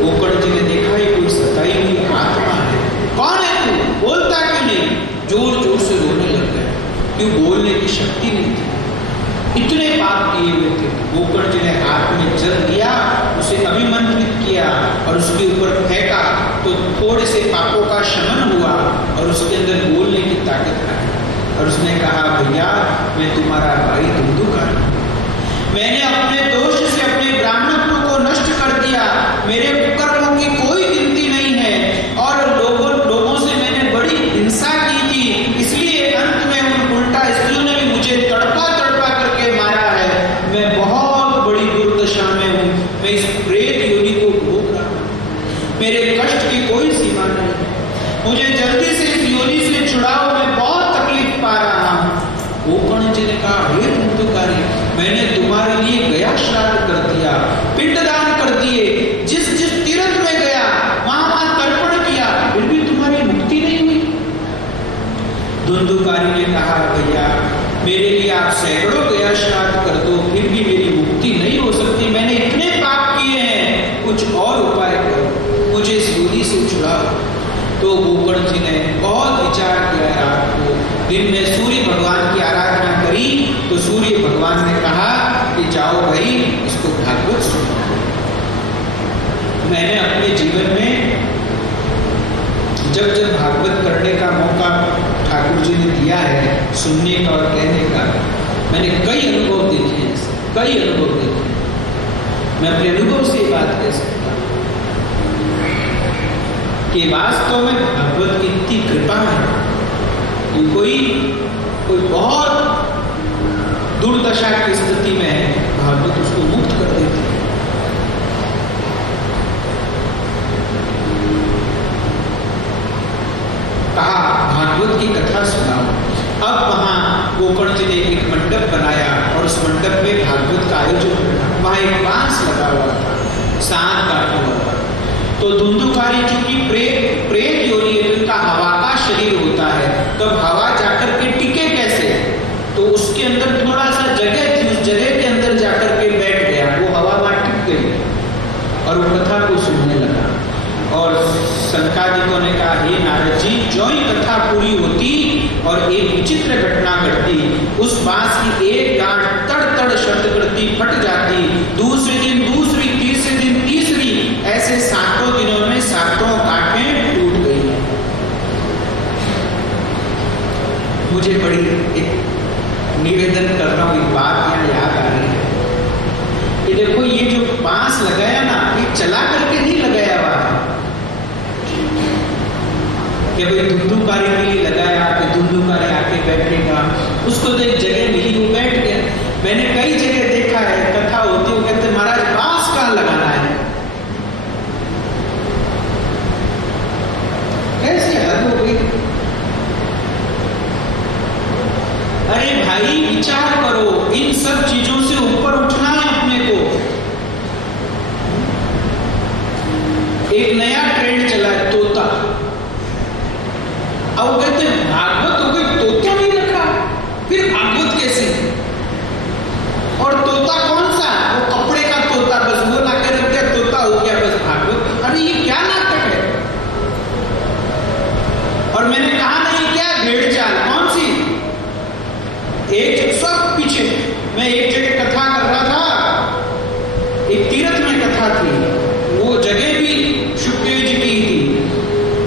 गोकर्ण जी ने देखा ये कोई सताई हुई आत्मा है। कौन है तू? बोलता क्यों नहीं? जोर जोर से रोने लग गया, क्यों बोलने की शक्ति नहीं थी, इतने पाप किए हुए थे। गोकर्ण जी ने हाथ में जल दिया, उसे अभिमंत्रित किया और उसके ऊपर फेंका, तो थोड़े से पापों का शमन हुआ और उसके अंदर बोलने की ताकत आई। और उसने कहा भैया मैं तुम्हारा भाई धुंधुकारी, मैंने अपने दोष से अपने ब्राह्मणत्व को नष्ट कर दिया, मेरे कर्मों की कोई गिनती नहीं है, और लोगों से मैंने बड़ी हिंसा की थी, इसलिए अंत में उन उल्टा स्त्रियों ने भी मुझे तड़पा करके मारा है। मैं बहुत बड़ी दुर्दशा में हूँ, मैं इस प्रेत योनि को भोग रहा हूँ, मेरे कष्ट की कोई सीमा नहीं है, मुझे जल्दी से इस योनि से छुड़ाओ, मैं बहुत तकलीफ पा रहा हूँ। गोकर्ण जी ने कहा हे धुंधुकारी, मैंने तुम्हारे लिए गया श्राद्ध कर दिया, पिंडदान कर दिए, जिस तीर्थ और उपाय करो, मुझे इस योनि से छुड़ाओ। तो गोकर्ण जी ने बहुत विचार किया रात को। दिन में सूर्य भगवान की आराधना करी तो सूर्य भगवान ने कहा कि जाओ भाई इसको भागवत सुनो। मैंने अपने जीवन में जब जब भागवत करने का मौका ठाकुर जी ने दिया है, सुनने का और कहने का, मैंने कई अनुभव देखे हैं, कई अनुभव देखे। मैं अपने अनुभव से ये बात कह सकता हूँ कि वास्तव में भागवत की इतनी कृपा है कि कोई बहुत दुर्दशा की स्थिति में है, भागवत उसको मुक्त कर देती है। कहा भागवत की कथा सुनाओ। अब वहां गोकर्ण जी ने एक मंडप बनाया और उस मंडप में भागवत का आयोजन किया। वहां एक बांस लगा हुआ था, सांप काटा हुआ था। तो धुंधुकारी चूंकि प्रेत योनि है, उनका हवा का शरीर होता है, तो हवा जाकर के टिके कैसे? तो उसके अंदर थोड़ा सा जगह थी, उस जगह के अंदर जाकर के बैठ गया, वो हवा वहां टिक गई और वो कथा को सुनने लगा। और संकादिकों ने कहा, हे नारद जी, जो ही कथा पूरी होती और एक विचित्र घटना घटती, उस बांस की एक गांठ तड़ तड़ शब्द करती, फट जाती, दूसरे दिन दूसरी, तीसरे दिन तीसरी, ऐसे 7 दिनों में 7 गांठें टूट गई। मुझे बड़ी एक निवेदन कर रहा हूं, एक बात यहाँ याद आ रही है कि देखो ये जो बांस लगाया ना, ये चला करके नहीं लगाया हुआ है कि भाई धुंधुकारी के लिए लगाया कि धुंधुकारी आके बैठेगा, उसको तो एक जगह मिली, वो बैठ गया। मैंने कई जगह देखा है, कथा होती, वो कहते महाराज बांस कहाँ लगाना है? कैसे हद हो गई? अरे भाई विचार करो, इन सब चीजों से ऊपर उठना है अपने को। एक नया ट्रेंड चला है, तोता। अब वो कहते हैं भागवत हो गई, तोता नहीं रखा, फिर भागवत कैसे? और तोता कौन सा? वो कपड़े का तोता, बस वो लाकर रख दिया, तोता हो गया बस भागवत। अरे ये क्या नाटक है? और मैंने कहा नहीं क्या भेड़ चाल, कौन सी? एक सब पीछे, मैं एक जगह कथा कर रहा था, एक तीर्थ में कथा थी, वो जगह भी शुक्देव जी की थी।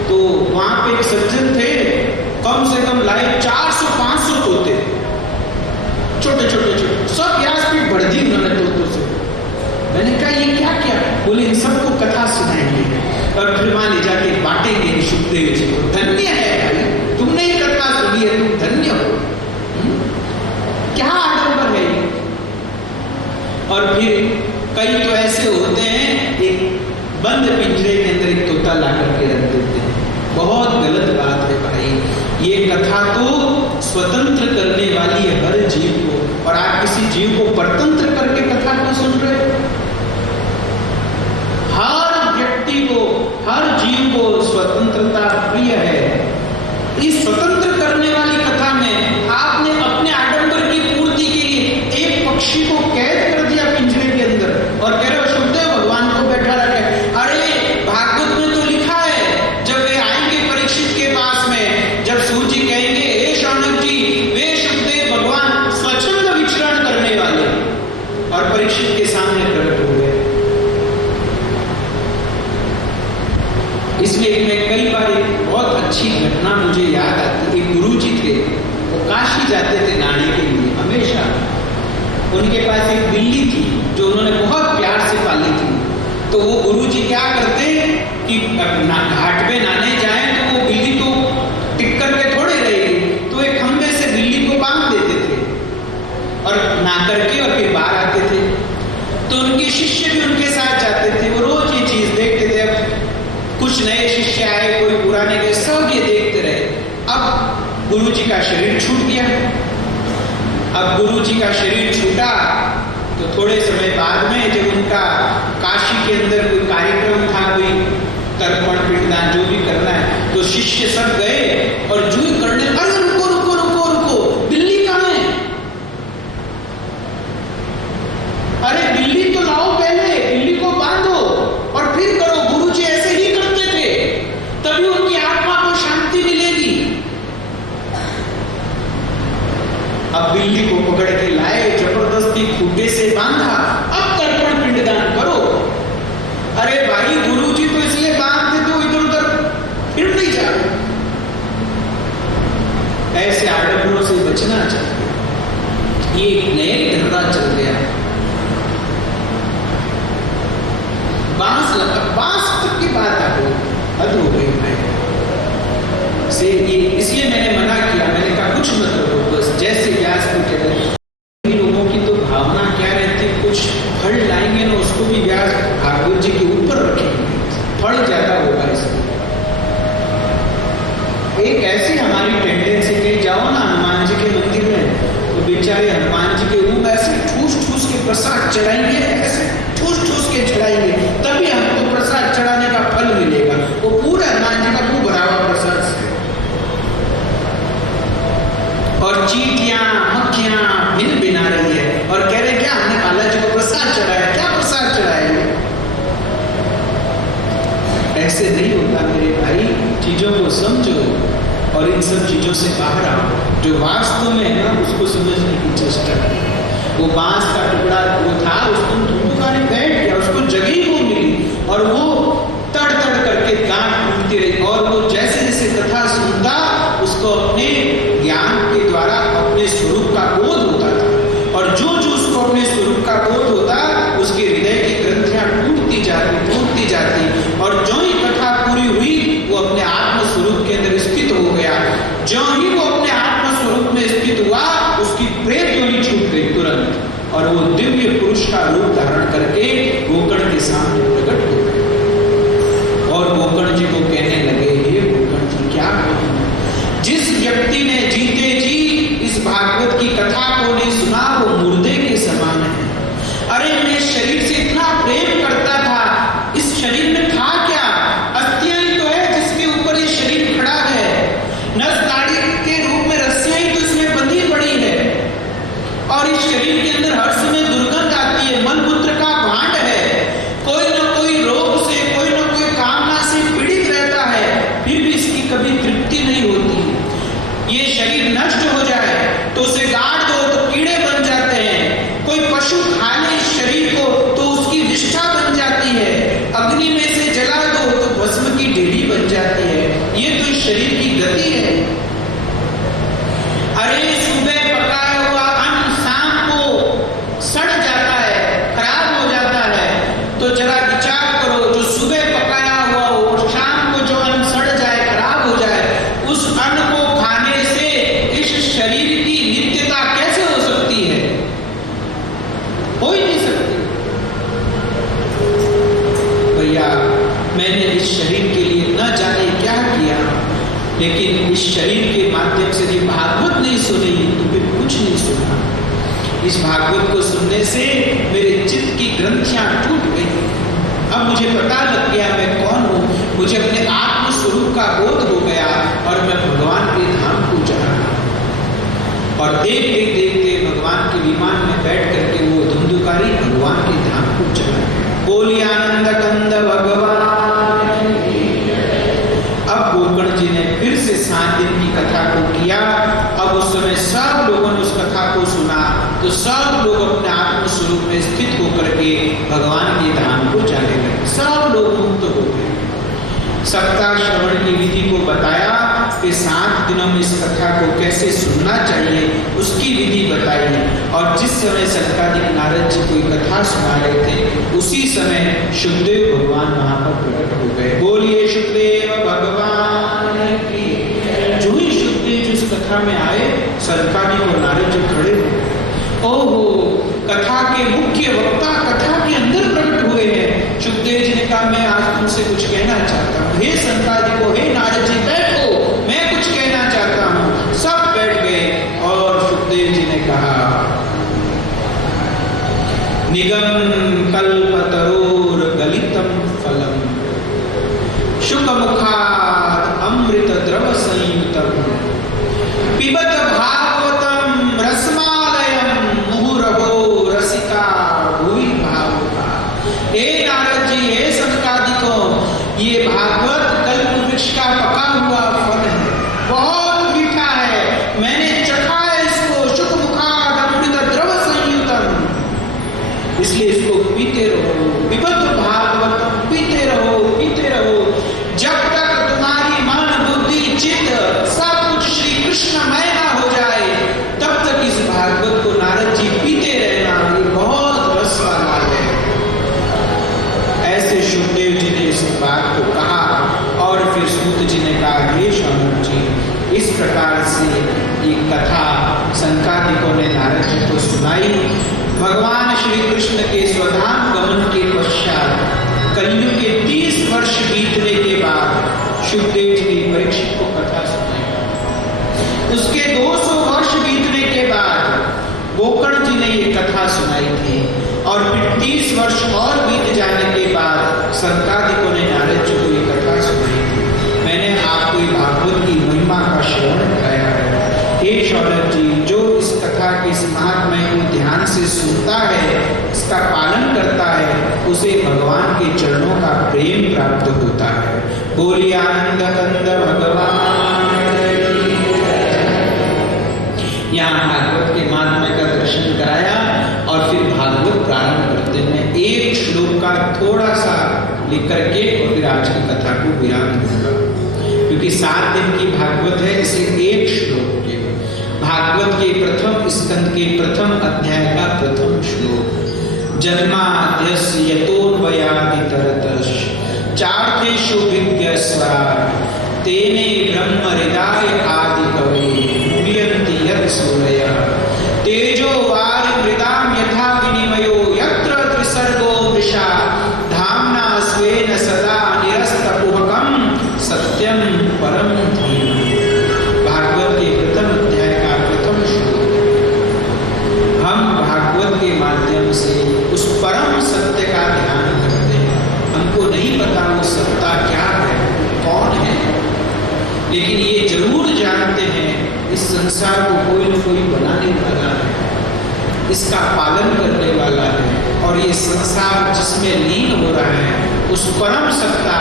तो वहां पे एक सज्जन थे, कम से कम लाए 400-500 तोते, छोटे छोटे छोटे, सब व्यासपीठ बढ़ दी उन्होंने तोतों से। मैंने कहा ये क्या क्या? बोले इन सबको कथा सुनाएंगे और फिर वहां ले जाके बांटेंगे शुक्देव जी को। धन्य है भाई, तुमने ये कथा सुनी है, तुम धन्य हो। क्या आडंबर है ये? और फिर कई तो ऐसे होते हैं, एक बंद पिंजरे के अंदर एक तोता ला करके रख देते हैं। बहुत गलत बात है भाई। ये कथा तो स्वतंत्र करने वाली है हर जीव को, और आप किसी जीव को परतंत्र करके कथा को सुन रहे हो? हर व्यक्ति को, हर जीव को स्वतंत्रता प्रिय है। इस स्वतंत्र करने वाली कथा में आपने अपने आडंबर की पूर्ति के लिए एक पक्षी को कैद कर दिया पिंजरे के अंदर और कह रहे हो शुक्देव भगवान को बैठा रखे। अरे भागवत में तो लिखा है, जब वे आएंगे परीक्षित के पास में, जब सूर्य जी कहेंगे हे शौनक जी, वे शुक्देव भगवान स्वच्छंद विचरण करने वाले, और परीक्षित के सामने प्रकट हो गए। इसलिए मैं कई बार एक बहुत अच्छी घटना मुझे याद आती। एक गुरु जी थे, वो काशी जाते थे नहाने के लिए हमेशा। उनके पास एक बिल्ली थी जो उन्होंने बहुत प्यार से पाली थी। तो वो गुरु जी क्या करते कि घाट पे नहाने जाएं तो वो बिल्ली तो टिक करके थोड़े रहेगी, तो एक खंबे से बिल्ली को बांध देते थे और नहा करके और फिर बाहर आते थे। तो उनके शिष्य भी उनके साथ जाते थे, वो रोज ये चीज देखते थे। अब कुछ नए शिष्य आए, कोई पुराने गए, सब ये देखते रहे। अब गुरु जी का शरीर छूट गया। अब गुरु जी का शरीर छूटा तो थोड़े समय बाद में जब उनका काशी के अंदर कोई कार्यक्रम था, कोई तर्पण पिंडदान जो भी करना है, तो शिष्य सब गए और जूही करने, अरे रुको रुको रुको रुको, बिल्ली कहाँ है? अरे बिल्ली तो लाओ, पहले बिल्ली को बांधो और फिर बांस लगा, बांस तक की बात आ गई, हद हो गई भाई से। ये इसलिए मैंने मना किया, मैंने कहा कुछ मत रखो, बस जैसे व्यास को कहते लोगों की तो भावना क्या रहती है, कुछ फल लाएंगे ना उसको भी व्यास भागवत जी के ऊपर रखेंगे, फल ज्यादा होगा इसमें। एक ऐसी हमारी टेंडेंसी कि जाओ ना हनुमान जी के मंदिर में, तो बेचारे हनुमान जी के ऊपर ऐसे ठूस ठूस के प्रसाद चढ़ाएंगे, ऐसे ठूस ठूस के चढ़ाएंगे, तभी हमको प्रसाद चढ़ाने का फल मिलेगा। वो पूरा हनुमान जी का मुंह भरा हुआ प्रसाद से, और चींटियां मक्खियां भिन भिना रही है और कह रहे क्या हमने बालाजी को प्रसाद चढ़ाया, क्या प्रसाद चढ़ाया। ऐसे नहीं होता मेरे भाई, चीजों को समझो और इन सब चीजों से बाहर आओ। जो वास्तव में है ना उसको समझने की चेष्टा करो। वो बांस का टुकड़ा वो था, उसको धुंधुकारी बैठ गया, उसको जगह वो मिली और वो तड़ तड़ करके गांठ टूटती रही। और वो जैसे जैसे कथा सुनता उसको अपने ज्ञान के द्वारा अपने स्वरूप का बोध होता था, और जो जो उसको अपने स्वरूप का बोध होता उसके हृदय की ग्रंथियां टूटती जाती, और जो ही कथा पूरी हुई वो अपने आत्म स्वरूप के अंदर स्थित हो गया। जो ही वो अपने आत्म स्वरूप में स्थित हुआ उसकी प्रेत योनि छूट गई तुरंत, और वो दिव्य पुरुष का रूप धारण करके गोकर्ण के सामने प्रकट हो गए। और गोकर्ण जी को कहने लगे, हे गोकर्ण जी क्या कहूं, जिस व्यक्ति ने जीते जी इस भागवत की कथा को नहीं सुना वो मुर्दे के समान है। अरे मैं शरीर से इतना प्रेम करता था, इस शरीर में था क्या, अस्थियां ही तो है जिसके ऊपर ये शरीर खड़ा है, नस नाड़ी के रूप में रस्सियां ही तो इसमें बंधी पड़ी है, और इस शरीर के अंदर हर समय दुर्गंध आती है, मलमूत्र का भांड है, कोई न कोई रोग से कोई न कोई कामना से पीड़ित रहता है, फिर भी इसकी कभी तृप्ति नहीं होती। ये शरीर नष्ट हो जाए तो उसे गाड़ दो तो कीड़े बन जाते हैं, कोई पशु खा ले इस शरीर को तो उसकी विष्ठा बन जाती है, अग्नि में से जला दो तो भस्म की ढेरी बन जाती है। ये तो इस शरीर की गति है। अरे सुबह पकाया हुआ अन्न शाम को सड़ जाता है, खराब हो जाता है, तो जरा विचार करो, जो सुबह पकाया हुआ हो शाम को जो अन्न सड़ जाए, खराब हो जाए, उस अन्न को खाने से इस शरीर की नित्यता कैसे हो सकती है, हो ही नहीं सकती। भैया मैंने इस शरीर के लिए न जाने क्या किया, लेकिन इस शरीर के माध्यम से जो भागवत नहीं सुनी तो फिर कुछ नहीं सुना। इस भागवत को सुनने से मेरे चित्त की ग्रंथियां टूट गई। अब मुझे पता लग गया मैं कौन हूं, मुझे अपने आत्म स्वरूप का बोध हो गया और मैं भगवान के धाम को जा रहा। और देखते देखते भगवान के विमान में बैठ करके वो धुंधुकारी भगवान के धाम को चला। बोली आनंद कंद भगवान। अब गोकर्ण जी ने फिर से 7 दिन की कथा को किया। अब उस समय सब लोगों ने उस कथा को सुना तो सब लोग अपने आत्म स्वरूप में स्थित होकर के भगवान के धाम को जाने लगे। सब लोग मुक्त हो गए। सप्ताह श्रवण की विधि को बताया कि 7 दिनों में इस कथा को कैसे सुनना चाहिए उसकी विधि बताई। और जिस समय सनकादिक नारद जी कोई कथा सुना रहे थे उसी समय शुकदेव भगवान वहां पर प्रकट हो गए। बोलिए शुकदेव भगवान की। जो ही शुकदेव जिस कथा में आए सनकादिक और नारद जी खड़े हो। ओहो, कथा के मुख्य वक्ता कथा के अंदर प्रकट हुए हैं। शुकदेव जी ने कहा मैं आज तुमसे कुछ कहना चाहता हूँ। हे सनकादिको, हे नारद जी बैठो, मैं कुछ कहना चाहता हूँ। सब बैठ गए और शुकदेव जी ने कहा निगम कल्पतरोर गलितम फलम शुकमुखाद अमृत द्रव संयुतम पिबत भागवतम रसमालयम मुहुरहो रसिका भुवि भावुका। हे नारद जी, हे सनकादिको, ये भागवत कल्प वृक्ष का पका हुआ फल है, बहुत मीठा है, मैंने चखा है इसको। शुकमुखाद अमृत द्रव संयुतम, इसलिए इसको सुखदेव जी ने इस बात को कहा और फिर सूत जी ने कहा, हे शौनक जी, इस प्रकार से ये कथा संकादिकों ने नारद जी को सुनाई। भगवान श्री कृष्ण के स्वधाम गमन के पश्चात कलयुग के 30 वर्ष बीतने के बाद सुखदेव जी ने परीक्षित को कथा सुनाई। उसके 200 वर्ष बीतने के बाद गोकर्ण जी ने ये कथा सुनाई थी और फिर 30 वर्ष और बीत जाने के बाद संकादिकों ने नारद जी को ये कथा सुनाई थी। मैंने आपको भागवत की महिमा का श्रवण कराया है। हे शौनक जी, जो इस कथा के इस महात्म्य को ध्यान से सुनता है, इसका पालन करता है, उसे भगवान के चरणों का प्रेम प्राप्त होता है। बोलिए आनंद कंद भगवान। यहाँ भागवत के महात्म्य का दर्शन कराया और फिर भागवत प्रारंभ करते हैं। एक श्लोक का थोड़ा सा लिख करके और फिर आज की कथा को विराम दूंगा, क्योंकि 7 दिन की भागवत है, इसे एक श्लोक के भागवत के प्रथम स्कंद के प्रथम अध्याय का प्रथम श्लोक। जन्माद्यस्य यतोन्वयादितरतश्च चार्थेषु विद्यस्वराट् तेने ब्रह्म हृदय आदि कवये मुह्यन्ति यत् सूरयः तेजो वारिमृदां यथा विनिमयो यत्र त्रिसर्गो मृषा धाम्ना स्वेन सदा निरस्तकुहकं सत्यं परम धीमहि। भागवत के प्रथम अध्याय का प्रथम श्लोक। हम भागवत के माध्यम से उस परम सत्य का ध्यान करते हैं। हमको नहीं पता वो सत्ता क्या है, कौन है, लेकिन ये जरूर जानते हैं इस संसार को कोई न कोई बनाने वाला है, इसका पालन करने वाला है, और ये संसार जिसमें लीन हो रहा है उस परम सत्ता,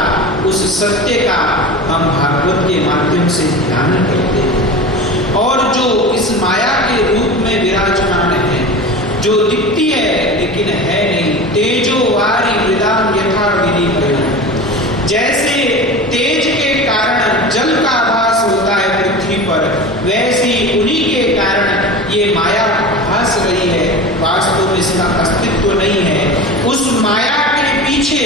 उस सत्य का हम भागवत के माध्यम से ध्यान करते हैं। और जो इस माया के रूप में विराजमान है, जो दिखती है लेकिन है नहीं, तेजो वारी मृदाम यथा विनिमयो, जैसे तेज के कारण जल का आभास होता है पृथ्वी पर, वैसे ही उन्हीं के कारण ये माया भास रही है, वास्तव में इसका अस्तित्व नहीं है। उस माया के पीछे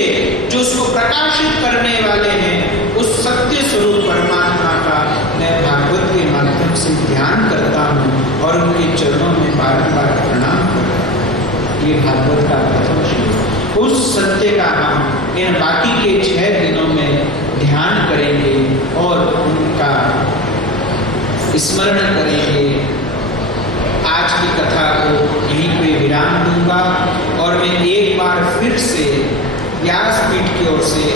जो उसको प्रकाशित करने वाले हैं, उस सत्य स्वरूप परमात्मा का मैं भागवत के माध्यम से ध्यान करता हूँ और उनके चरणों में बार बार प्रणाम करता हूँ। ये भागवत का प्रथम श्लोक। उस सत्य का हम इन बाकी के 6 दिनों में ध्यान करेंगे और उनका स्मरण करेंगे। आज की कथा को यहीं पे विराम दूंगा और मैं एक बार फिर से व्यासपीठ की ओर से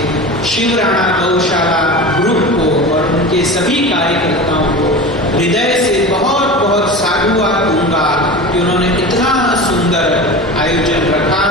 शिव राणा गौशाला ग्रुप को और उनके सभी कार्यकर्ताओं को हृदय से बहुत बहुत साधुवाद दूंगा कि उन्होंने इतना सुंदर आयोजन रखा।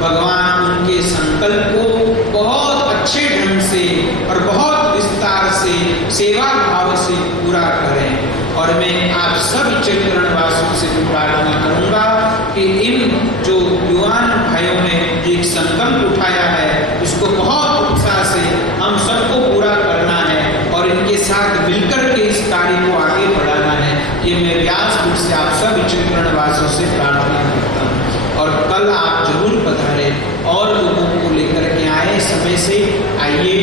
भगवान उनके संकल्प को बहुत अच्छे ढंग से और बहुत विस्तार से सेवा भाव से पूरा करें। और मैं आप सब चरणवासियों से प्रार्थना करूंगा कि इन जो युवान भाइयों ने एक संकल्प उठाया है, इसको बहुत उत्साह से हम सबको पूरा करना है और इनके साथ मिलकर के इस कार्य को आगे बढ़ाना है। ये मैं व्यासपीठ से आप सब चरणवासियों से प्रार्थना करता हूँ। और कल आप जरूर पधारें और लोगों को लेकर के आए समय से। आइए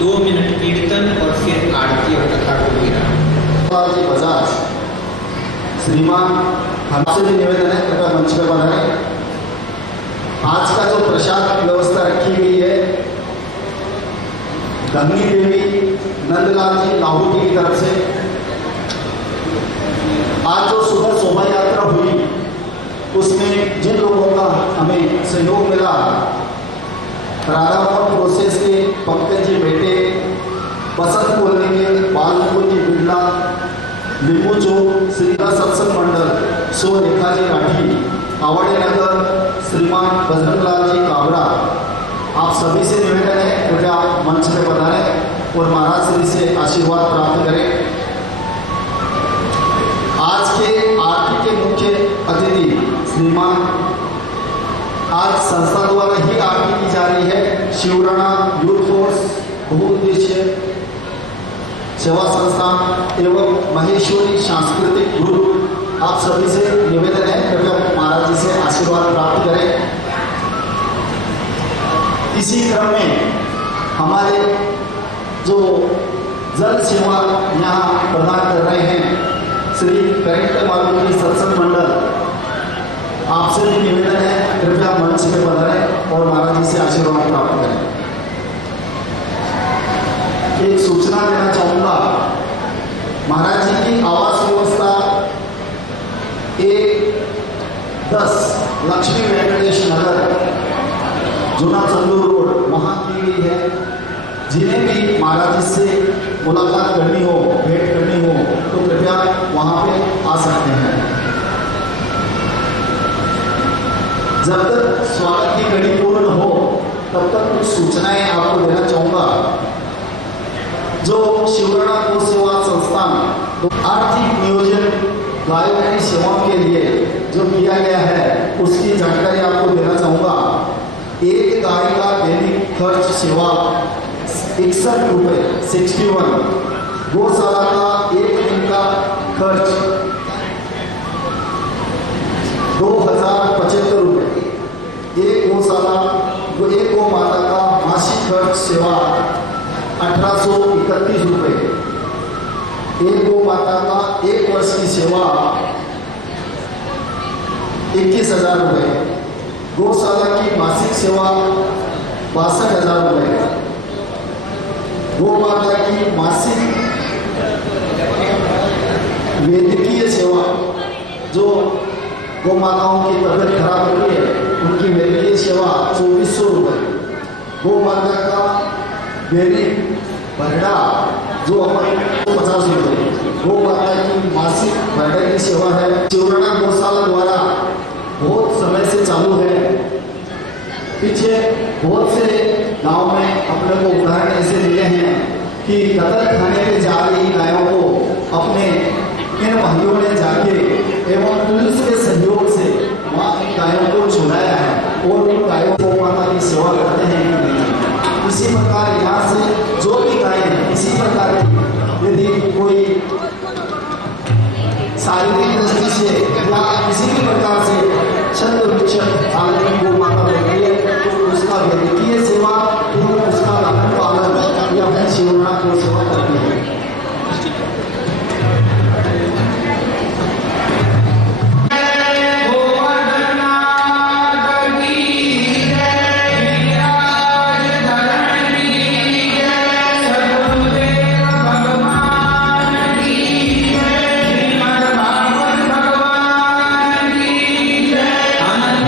2 मिनट कीर्तन और फिर आरती और कथा को विराम। बजाज श्रीमान, हमसे भी निवेदन है, कृपया मंच पर बनाए। आज का जो प्रसाद व्यवस्था रखी गई है, गंगी देवी नंदलाल जी लाहौटी की तरफ से आज जो सुबह शोभा यात्रा हुई, उसमें जिन लोगों का हमें सहयोग मिला, राधा मोहन प्रोसेस के पंकज जी बेटे, बसंत कॉलोनी के बालमुकुंद जी बिरला, लिंबू चौक श्रीला सत्संग मंडल सो रेखा जी राठी, आवाड़े नगर श्रीमान बजरंगलाल जी काबरा, आप सभी से निवेदन है कृपया आप मंच पे पधारें और महाराज श्री से आशीर्वाद प्राप्त करें। आज के आरती के मुख्य अतिथि श्रीमान, आज संस्था द्वारा ही आरती की जा रही है, शिवराणा यूथ फोर्स बहुउद्देश्य सेवा संस्थान एवं महेश्वरी सांस्कृतिक ग्रुप, आप सभी से निवेदन है कृपया महाराज जी से आशीर्वाद प्राप्त करें। इसी क्रम में हमारे जो जल सेवा यहाँ प्रदान कर रहे हैं श्री करेक्ट मालूम सत्संग मंडल, आपसे भी निवेदन है कृपया मंच में पधारें और महाराज जी से आशीर्वाद प्राप्त करें। एक सूचना देना चाहूँगा, महाराज जी की आवास व्यवस्था 1-10 लक्ष्मी वेंकटेश नगर जूना चंदूर रोड वहाँ की गई है। जिन्हें भी महाराज जी से मुलाकात करनी हो, भेंट करनी हो, तो कृपया वहाँ पे आ सकते हैं। जब तक स्वागत की घड़ी पूर्ण हो तब तक कुछ सूचनाएं आपको देना चाहूँगा। जो शिवराणा गौ सेवा संस्थान आर्थिक नियोजन गायों की सेवाओं के लिए जो किया गया है उसकी जानकारी आपको देना चाहूँगा। एक गाय का दैनिक खर्च सेवा 61 रुपये 61, गौशाला का एक दिन का खर्च 2075 रुपये, एक गौशाला एक गौ माता का मासिक खर्च सेवा 1831 रुपये, एक गौ माता का एक वर्ष की सेवा 21,000 रुपये, गौशाला की मासिक सेवा 62,000 रुपये, गौ माता की मासिक वैद्यकीय सेवा जो गौ माताओं की तबीयत खराब होती है उनकी वैद्यकीय सेवा 2400 रुपये, गौ माता का दैनिक भरडा जो हमारे 50 रुपये, गौ माता की मासिक भरडा की सेवा है। शिवराणा गौशाला द्वारा बहुत समय से चालू है। पीछे बहुत से गांव में अपने को उदाहरण ऐसे मिले हैं कि कतल खाने पे जा रही गायों को अपने इन भाइयों ने जाके एवं पुलिस के सहयोग से वहाँ की गायों को छुड़ाया है और उन गायों को माता की सेवा करते हैं कि नहीं। इसी प्रकार यहाँ से जो भी गाय है इसी प्रकार की यदि कोई शारीरिक दृष्टि से या किसी भी प्रकार से छंद विक्षत आदमी को माता रहती है तो उसका वैद्यकीय सेवा एवं उसका लालन पालन या अपनी शिवराणा को सेवा करती है। आनंद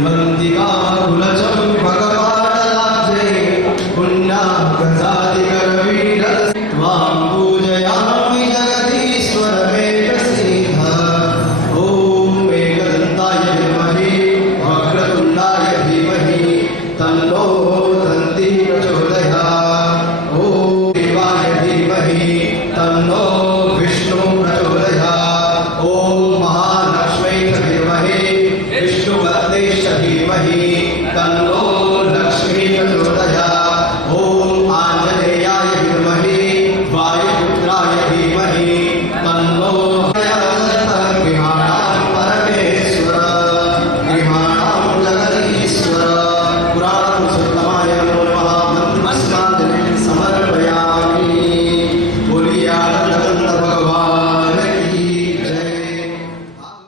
सेवन्तिका कुलज